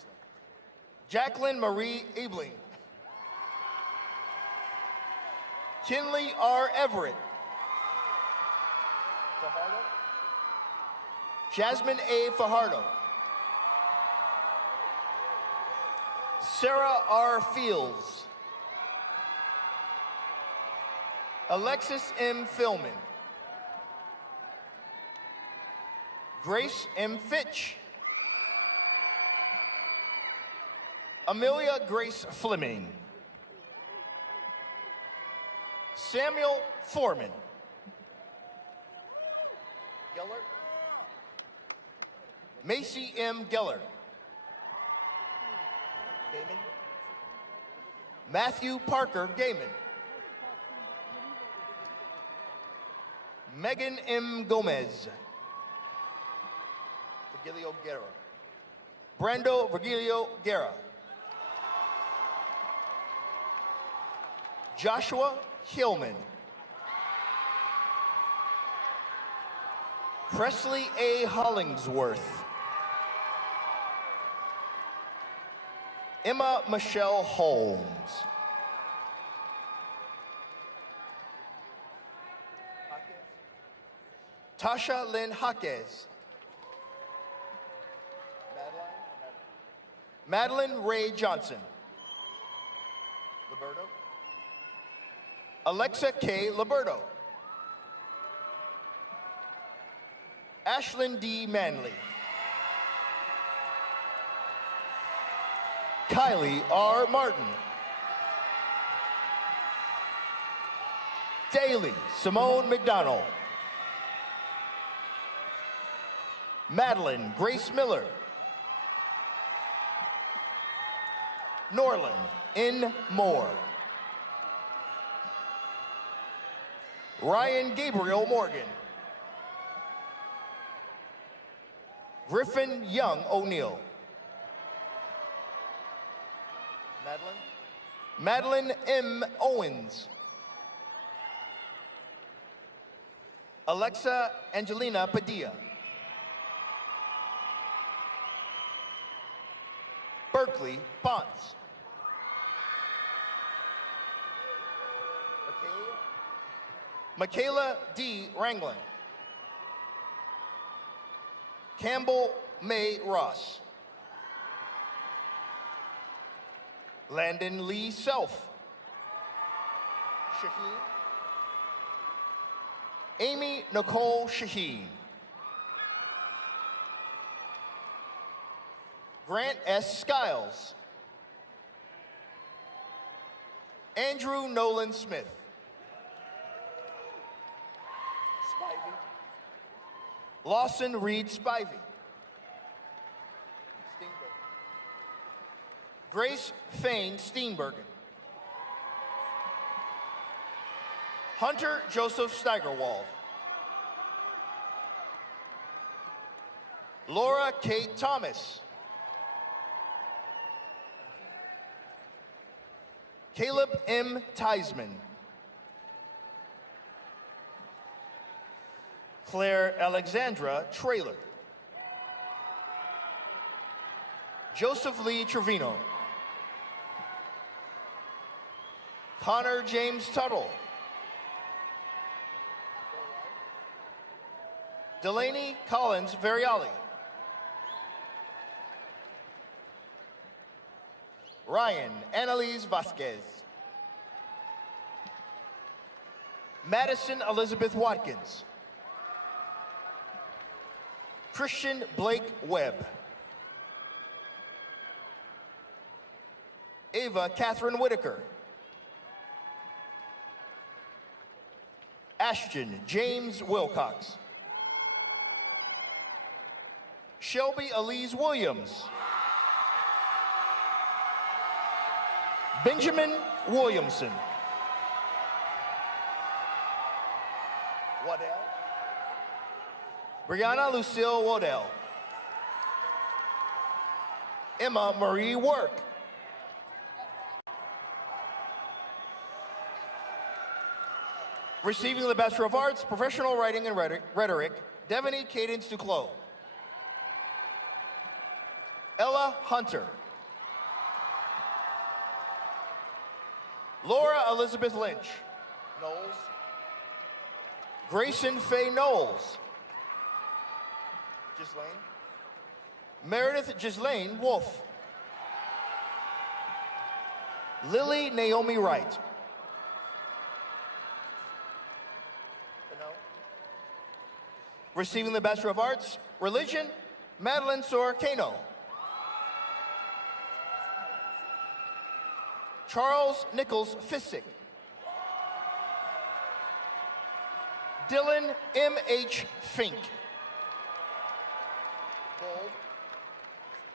Jacqueline Marie Ebling. Kinley R. Everett. Fajardo. Jasmine A. Fajardo. Sarah R. Fields. Alexis M. Philman. Grace M. Fitch. Amelia Grace Fleming. Samuel Foreman. Geller. Macy M. Geller. Gaiman. Matthew Parker Gaiman. Megan M. Gomez. Virgilio Guerra. Brando Virgilio Guerra. Joshua Hillman. Presley A. Hollingsworth. Emma Michelle Holmes. Tasha Lynn Jaquez. Madeline Ray Johnson. Liberto. Alexa K. Liberto. Ashlyn D. Manley. Kylie R. Martin. Daly Simone McDonald. Madeline Grace Miller. Norland N. Moore. Ryan Gabriel Morgan. Griffin Young O'Neill. Madeline M. Owens. Alexa Angelina Padilla. Berkeley Bonds. Michaela D. Ranglin. Campbell May Ross. Landon Lee Self. Shaheen. Amy Nicole Shaheen. Grant S. Skiles. Andrew Nolan Smith. Spivey. Lawson Reed Spivey. Grace Fain Steenbergen. Hunter Joseph Steigerwald. Laura Kate Thomas. Caleb M. Theismann. Claire Alexandra Traylor. Joseph Lee Trevino. Connor James Tuttle. Delaney Collins Variali. Ryan Annalise Vasquez. Madison Elizabeth Watkins. Christian Blake Webb. Ava Catherine Whitaker. Ashton James Wilcox. Shelby Elise Williams. Benjamin Williamson. Waddell. Brianna Lucille Waddell. Emma Marie Work. Receiving the Bachelor of Arts, Professional Writing and Rhetoric, Devaney Cadence Duclos. Ella Hunter. Laura Elizabeth Lynch. Knowles. Grayson Faye Knowles. Ghislaine. Meredith Ghislaine Wolf. Lily Naomi Wright. Receiving the Bachelor of Arts, Religion, Madeline Sorcano. Charles Nichols Fissick. Dylan M.H. Fink. Gold.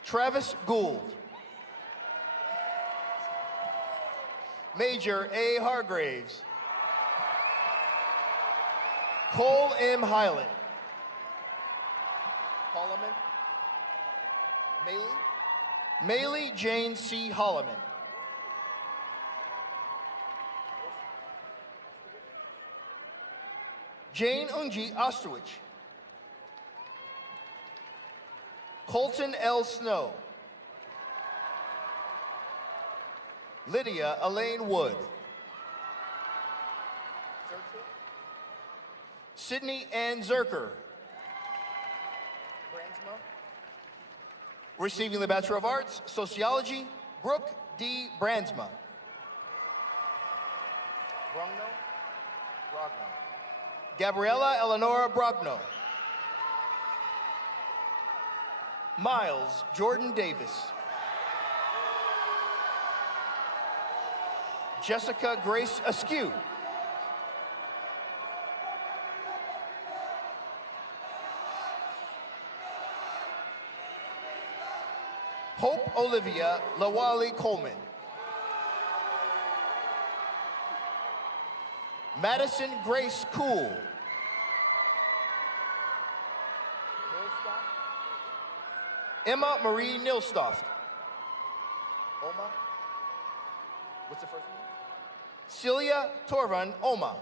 Travis Gould. Major A. Hargraves. Cole M. Hyland. Holloman. Maylee Jane C. Holloman. Jane Unji Ostrowich. Colton L. Snow. Lydia Elaine Wood. Sydney Ann Zerker. Receiving the Bachelor of Arts, Sociology, Brooke D. Brandsma. Gabriella Eleanora Brogno. Miles Jordan Davis. Jessica Grace Askew. Hope Olivia Lawali Coleman. Madison Grace Cool. Emma Marie Nilstoft. Oma? What's the first name? Celia Torvan Oma.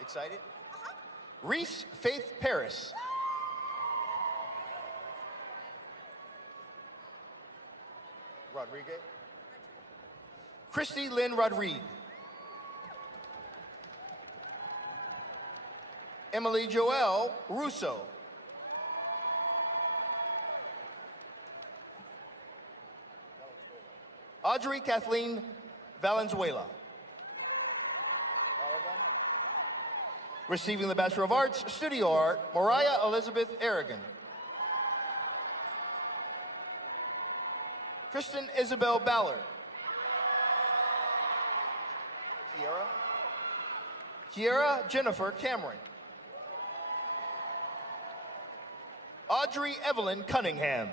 Excited? Reese Faith Paris. Rodriguez. Christy Lynn Rodriguez. Emily Joelle Russo. Audrey Kathleen Valenzuela. Receiving the Bachelor of Arts, Studio Art, Mariah Elizabeth Aragon. Kristen Isabel Ballard. Kiera Jennifer Cameron. Audrey Evelyn Cunningham.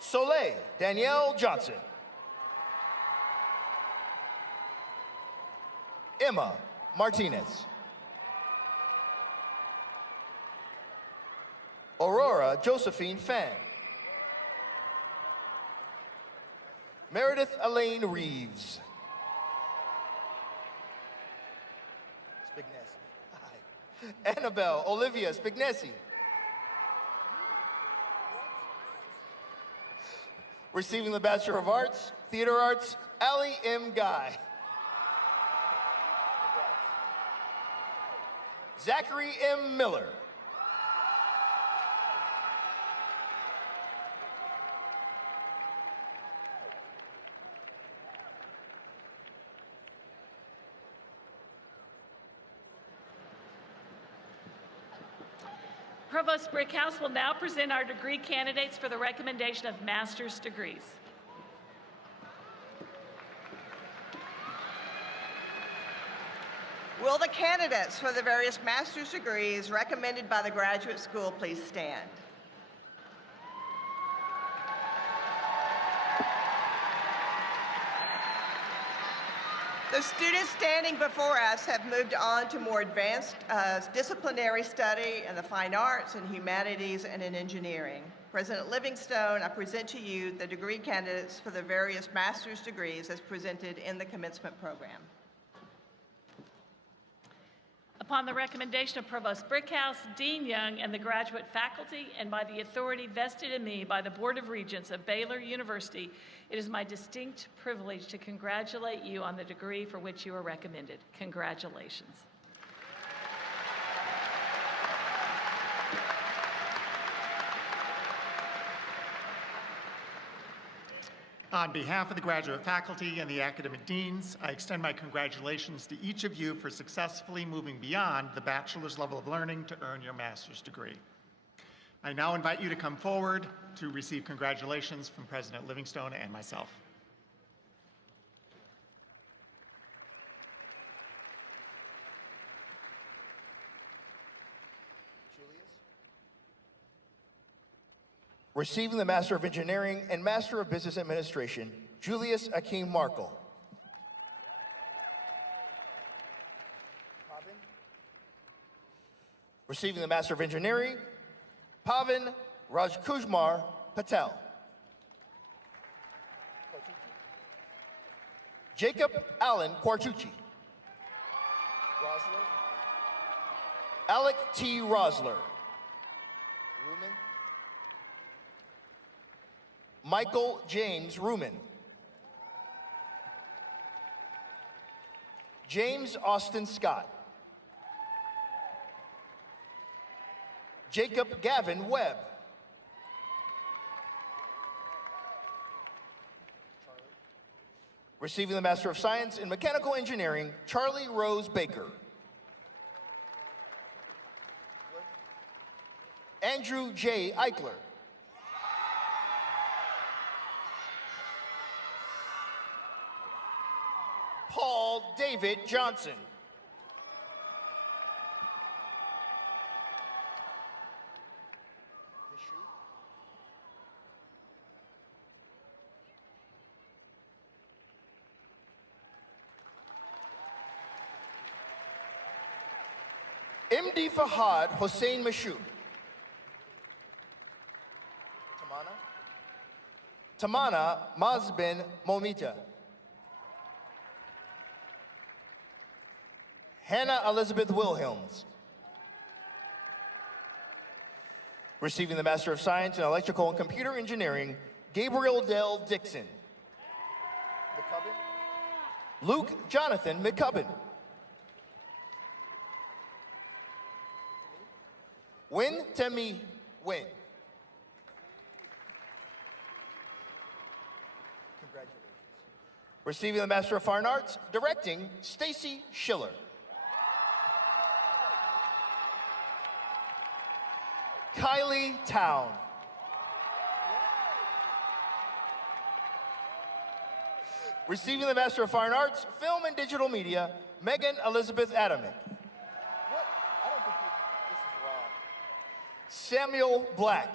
Soleil Danielle Johnson. Emma Martinez. Aurora Josephine Fan. Meredith Elaine Reeves. Spignesi. Hi. Annabelle Olivia Spignesi. Receiving the Bachelor of Arts, Theater Arts, Allie M. Guy. Zachary M. Miller. Provost Brickhouse will now present our degree candidates for the recommendation of master's degrees. Will the candidates for the various master's degrees recommended by the graduate school please stand? The students standing before us have moved on to more advanced disciplinary study in the fine arts and humanities and in engineering. President Livingstone, I present to you the degree candidates for the various master's degrees as presented in the commencement program. Upon the recommendation of Provost Brickhouse, Dean Young, and the graduate faculty, and by the authority vested in me by the Board of Regents of Baylor University, it is my distinct privilege to congratulate you on the degree for which you are recommended. Congratulations. On behalf of the graduate faculty and the academic deans, I extend my congratulations to each of you for successfully moving beyond the bachelor's level of learning to earn your master's degree. I now invite you to come forward to receive congratulations from President Livingstone and myself. Receiving the Master of Engineering and Master of Business Administration, Julius Akeem Markle. Receiving the Master of Engineering, Pavan Rajkumar Patel. Jacob Allen Quartucci. Alec T. Rosler. Michael James Ruman. James Austin Scott. Jacob Gavin Webb. Receiving the Master of Science in Mechanical Engineering, Charlie Rose Baker. Andrew J. Eichler. Paul David Johnson. MD Fahad Hossein Mashoub. Tamana Mazbin Momita. Hannah Elizabeth Wilhelms. Receiving the Master of Science in Electrical and Computer Engineering, Gabriel Dell Dixon. Luke Jonathan McCubbin. Win Temi Win. Congratulations. Receiving the Master of Fine Arts, Directing, Stacy Schiller. Kylie Town. Receiving the Master of Fine Arts, Film and Digital Media, Megan Elizabeth Adamick. Samuel Black.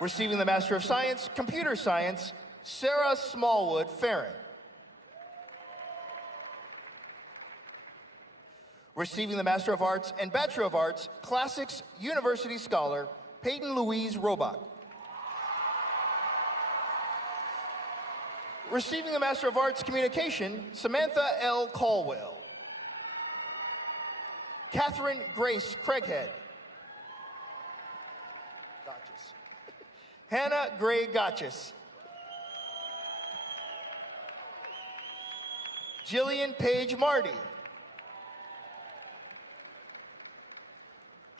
Receiving the Master of Science, Computer Science, Sarah Smallwood Farron. Receiving the Master of Arts and Bachelor of Arts, Classics University Scholar, Peyton Louise Robach. Receiving the Master of Arts Communication, Samantha L. Caldwell. Catherine Grace Craighead. Gotchis. Hannah Gray Gotchis. Jillian Page Marty.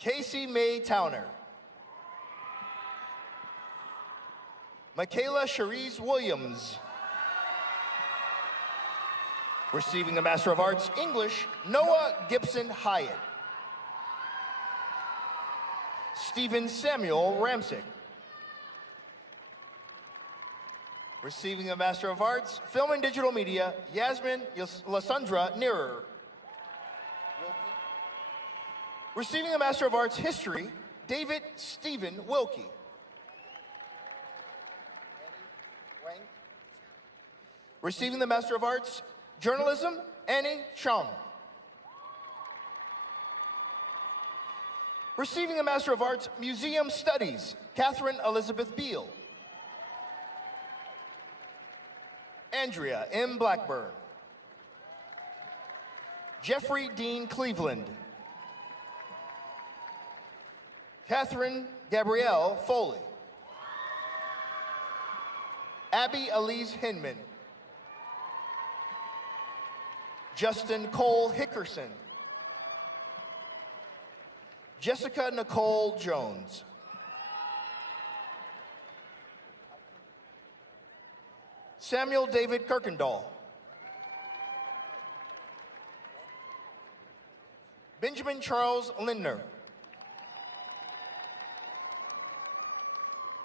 Casey May Towner. Michaela Cherise Williams. Receiving the Master of Arts, English, Noah Gibson Hyatt. Stephen Samuel Ramsick. Receiving the Master of Arts, Film and Digital Media, Yasmin Lasandra Nearer. Receiving the Master of Arts, History, David Stephen Wilkie. Receiving the Master of Arts, Journalism, Annie Chong. Receiving the Master of Arts, Museum Studies, Catherine Elizabeth Beal. Andrea M. Blackburn. Jeffrey Dean Cleveland. Catherine Gabrielle Foley. Abby Elise Hinman. Justin Cole Hickerson. Jessica Nicole Jones. Samuel David Kirkendall. Benjamin Charles Lindner.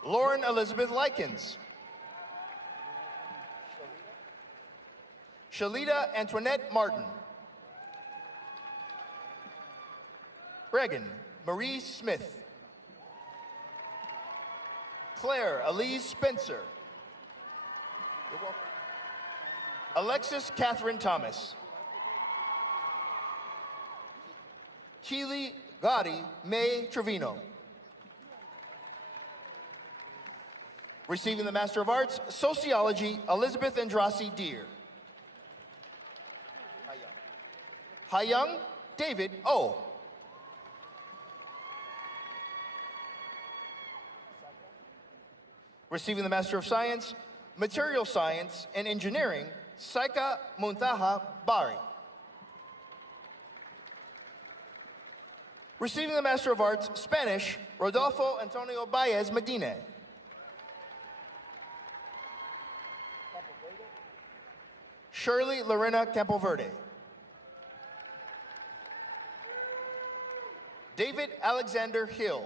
Lauren Elizabeth Likens. Shalita Antoinette Martin. Regan Marie Smith. Claire Elise Spencer. You're welcome. Alexis Catherine Thomas. Keely Gotti May Trevino. Receiving the Master of Arts, Sociology, Elizabeth Andrassi Deer. Hyung David O. Receiving the Master of Science, Material Science and Engineering, Saika Muntaha Bari. Receiving the Master of Arts, Spanish, Rodolfo Antonio Baez Medina. Shirley Lorena Campoverde. David Alexander Hill.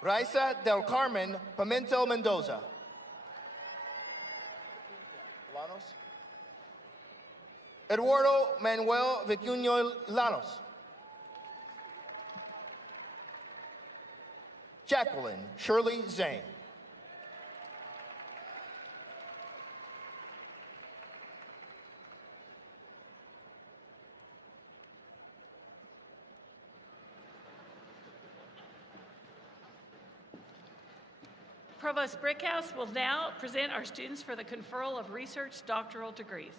Raisa del Carmen Pimento Mendoza. Lanos. Eduardo Manuel Vicuño Lanos. Jacqueline Shirley Zane. Provost Brickhouse will now present our students for the conferral of research doctoral degrees.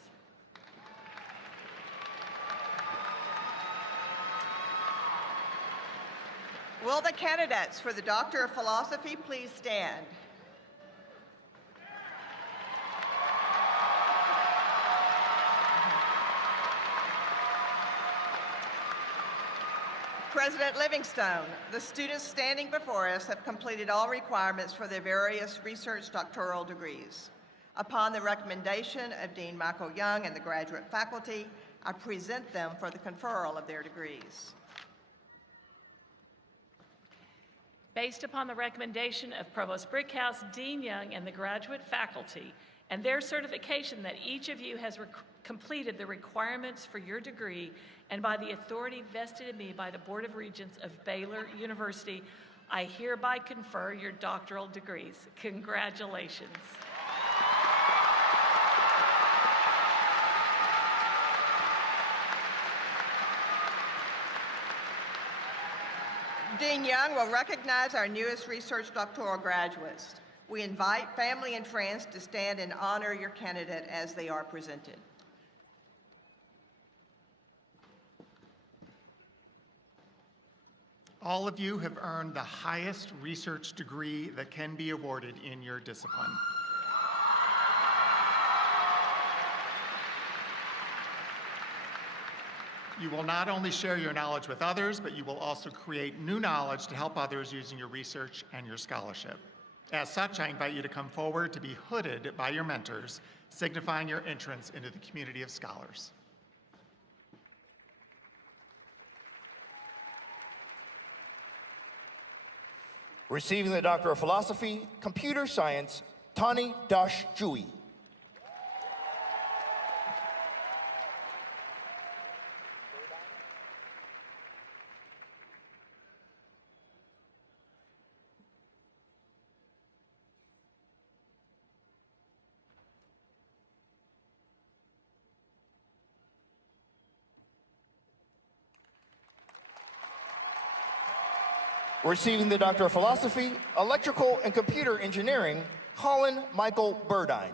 Will the candidates for the Doctor of Philosophy please stand? President Livingstone, the students standing before us have completed all requirements for their various research doctoral degrees. Upon the recommendation of Dean Michael Young and the graduate faculty, I present them for the conferral of their degrees. Based upon the recommendation of Provost Brickhouse, Dean Young, and the graduate faculty, and their certification that each of you has completed the requirements for your degree, and by the authority vested in me by the Board of Regents of Baylor University, I hereby confer your doctoral degrees. Congratulations. Dean Young will recognize our newest research doctoral graduates. We invite family and friends to stand and honor your candidate as they are presented. All of you have earned the highest research degree that can be awarded in your discipline. You will not only share your knowledge with others, but you will also create new knowledge to help others using your research and your scholarship. As such, I invite you to come forward to be hooded by your mentors, signifying your entrance into the community of scholars. Receiving the Doctor of Philosophy, Computer Science, Tani Dash Jui. Receiving the Doctor of Philosophy, Electrical and Computer Engineering, Colin Michael Burdine.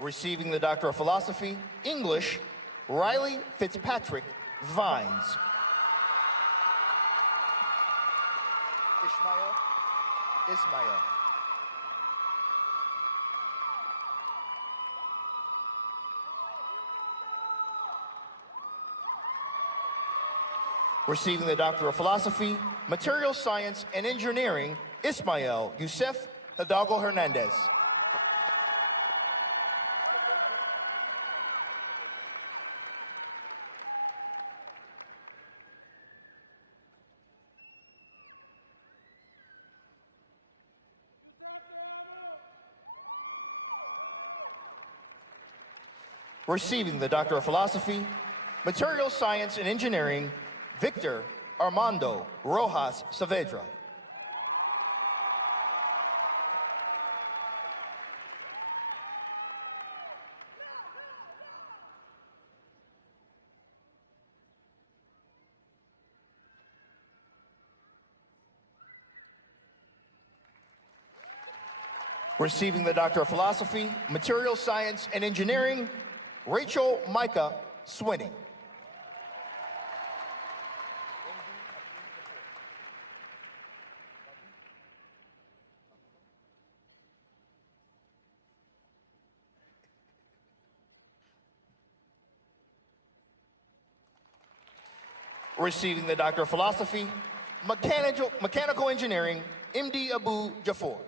Receiving the Doctor of Philosophy, English, Riley Fitzpatrick Vines. Ismail. Receiving the Doctor of Philosophy, Material Science and Engineering, Ismael Yusef Hidalgo Hernandez. Receiving the Doctor of Philosophy, Material Science and Engineering, Victor Armando Rojas Saavedra. Receiving the Doctor of Philosophy, Material Science, and Engineering, Rachel Micah Swinney. Receiving the Doctor of Philosophy, Mechanical Engineering, MD Abu Jafor.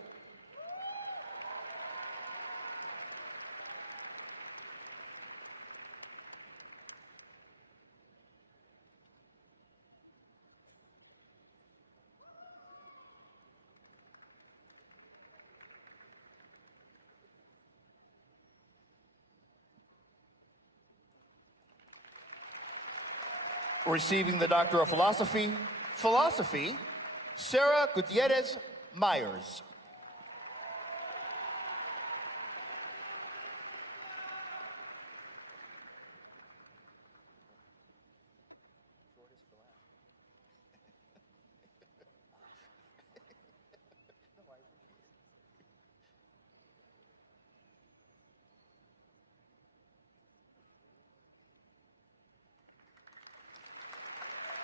Receiving the Doctor of Philosophy, Sarah Gutierrez Myers.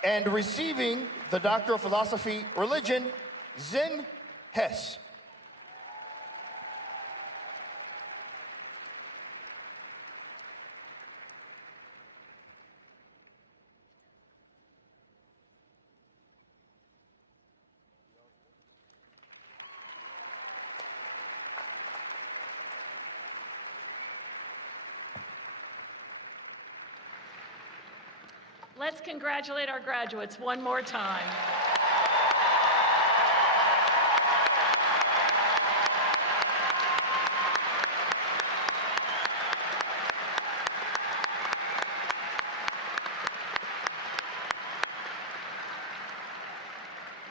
And receiving the Doctor of Philosophy, Religion, Zin Hess. Let's congratulate our graduates one more time.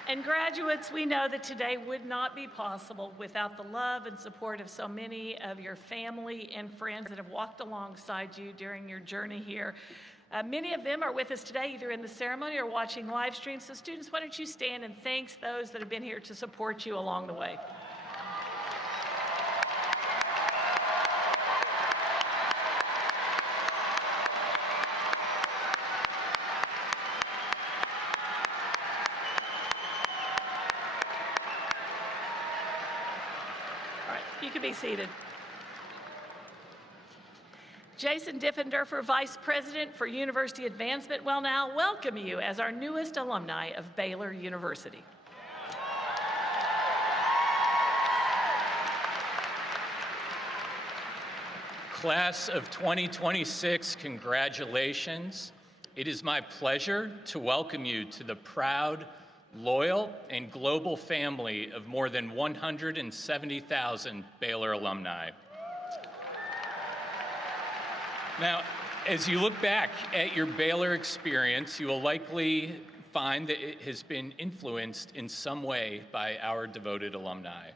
And graduates, we know that today would not be possible without the love and support of so many of your family and friends that have walked alongside you during your journey here. Many of them are with us today, either in the ceremony or watching live stream. So students, why don't you stand and thank those that have been here to support you along the way. All right, you can be seated. Jason Diffenderfer, Vice President for University Advancement, will now welcome you as our newest alumni of Baylor University. Class of 2026, congratulations. It is my pleasure to welcome you to the proud, loyal, and global family of more than 170,000 Baylor alumni. Now, as you look back at your Baylor experience, you will likely find that it has been influenced in some way by our devoted alumni.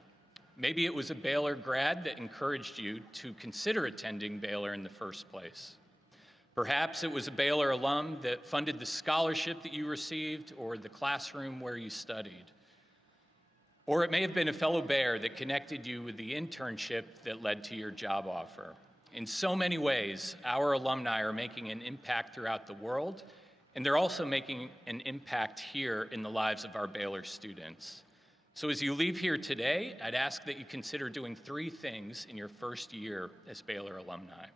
Maybe it was a Baylor grad that encouraged you to consider attending Baylor in the first place. Perhaps it was a Baylor alum that funded the scholarship that you received or the classroom where you studied. Or it may have been a fellow Bear that connected you with the internship that led to your job offer. In so many ways, our alumni are making an impact throughout the world, and they're also making an impact here in the lives of our Baylor students. So as you leave here today, I'd ask that you consider doing 3 things in your first year as Baylor alumni.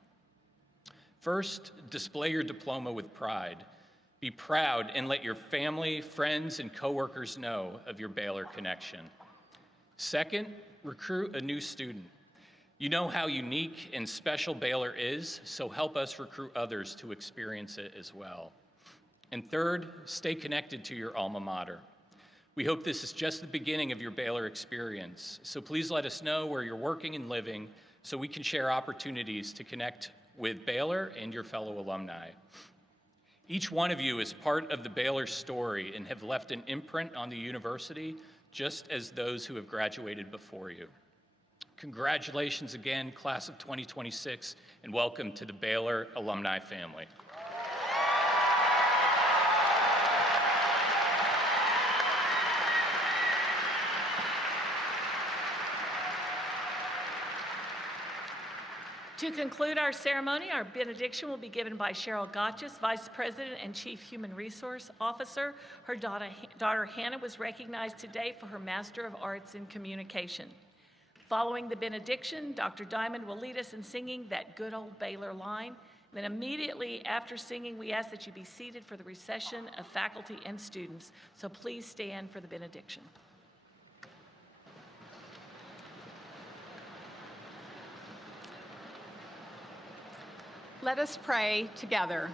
First, display your diploma with pride. Be proud and let your family, friends, and coworkers know of your Baylor connection. Second, recruit a new student. You know how unique and special Baylor is, so help us recruit others to experience it as well. And third, stay connected to your alma mater. We hope this is just the beginning of your Baylor experience, so please let us know where you're working and living so we can share opportunities to connect with Baylor and your fellow alumni. Each one of you is part of the Baylor story and have left an imprint on the university, just as those who have graduated before you. Congratulations again, class of 2026, and welcome to the Baylor alumni family. To conclude our ceremony, our benediction will be given by Cheryl Gotches, Vice President and Chief Human Resource Officer. Her daughter Hannah was recognized today for her Master of Arts in Communication. Following the benediction, Dr. Diamond will lead us in singing that good old Baylor line. Then immediately after singing, we ask that you be seated for the recession of faculty and students. So please stand for the benediction. Let us pray together.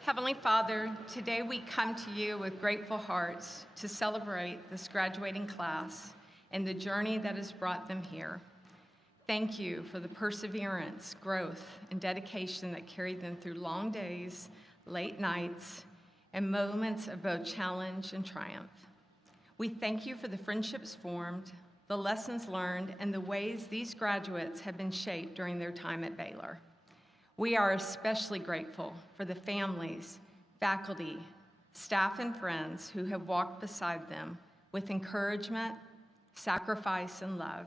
Heavenly Father, today we come to you with grateful hearts to celebrate this graduating class and the journey that has brought them here. Thank you for the perseverance, growth, and dedication that carried them through long days, late nights, and moments of both challenge and triumph. We thank you for the friendships formed, the lessons learned, and the ways these graduates have been shaped during their time at Baylor. We are especially grateful for the families, faculty, staff, and friends who have walked beside them with encouragement, sacrifice, and love.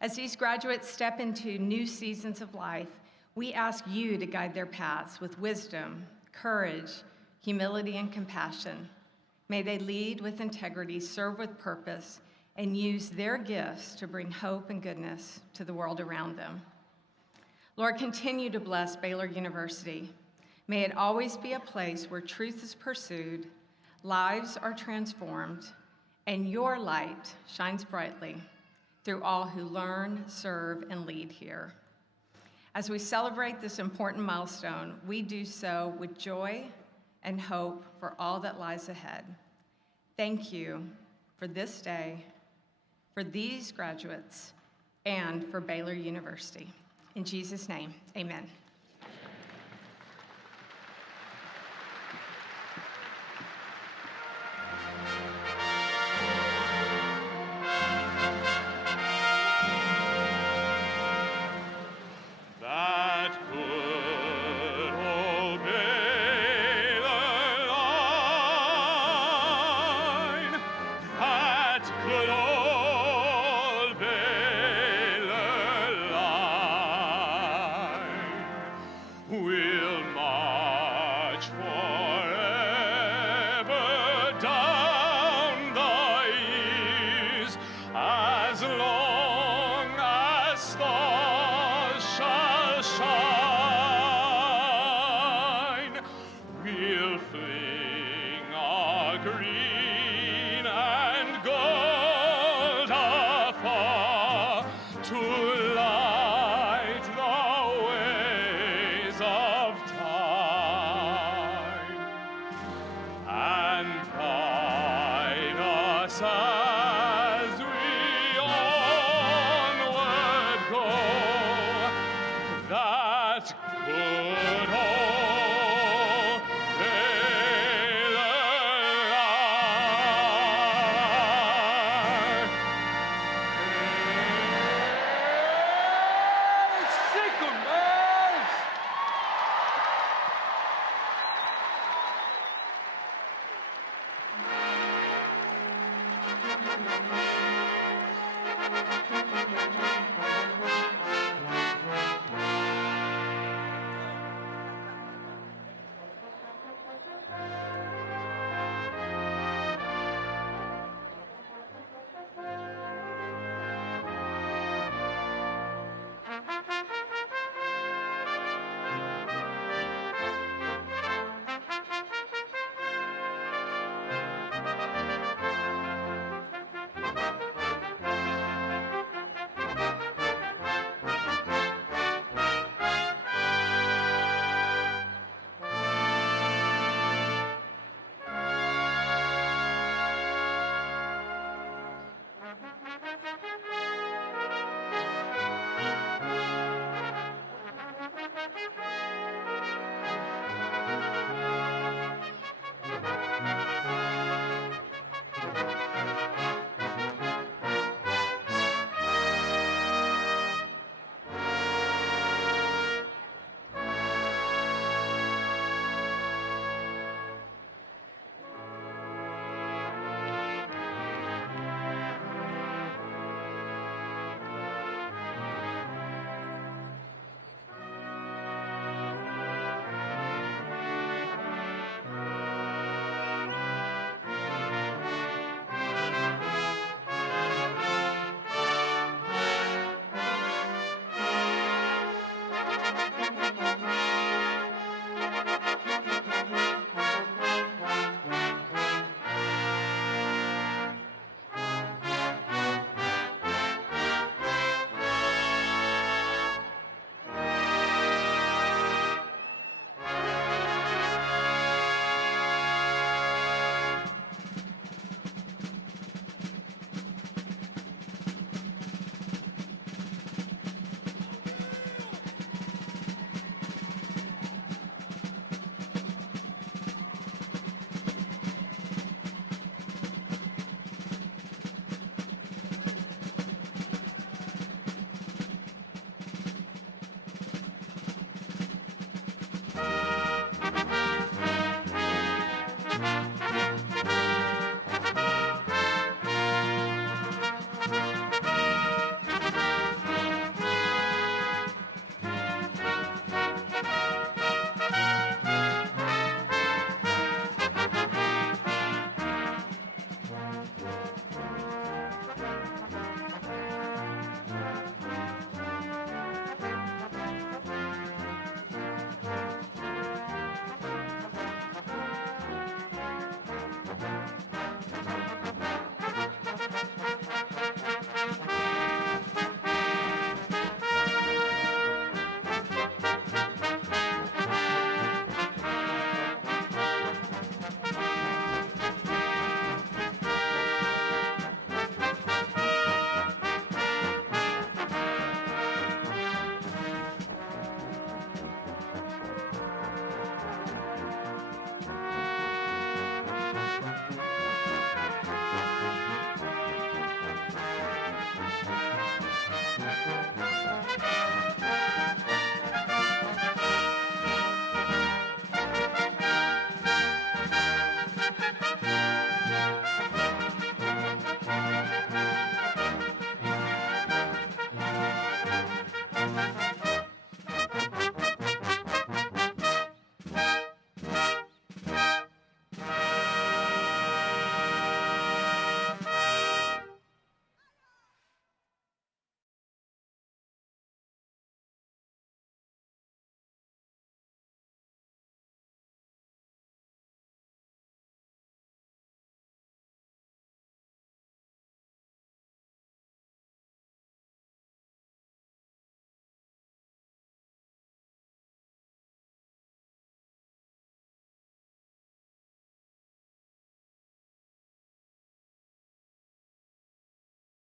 As these graduates step into new seasons of life, we ask you to guide their paths with wisdom, courage, humility, and compassion. May they lead with integrity, serve with purpose, and use their gifts to bring hope and goodness to the world around them. Lord, continue to bless Baylor University. May it always be a place where truth is pursued, lives are transformed, and your light shines brightly through all who learn, serve, and lead here. As we celebrate this important milestone, we do so with joy and hope for all that lies ahead. Thank you for this day, for these graduates, and for Baylor University. In Jesus' name, amen. That good old Baylor line, that good old Baylor line, will march forever down the years as long as stars shall shine. We'll fling our green and gold afar to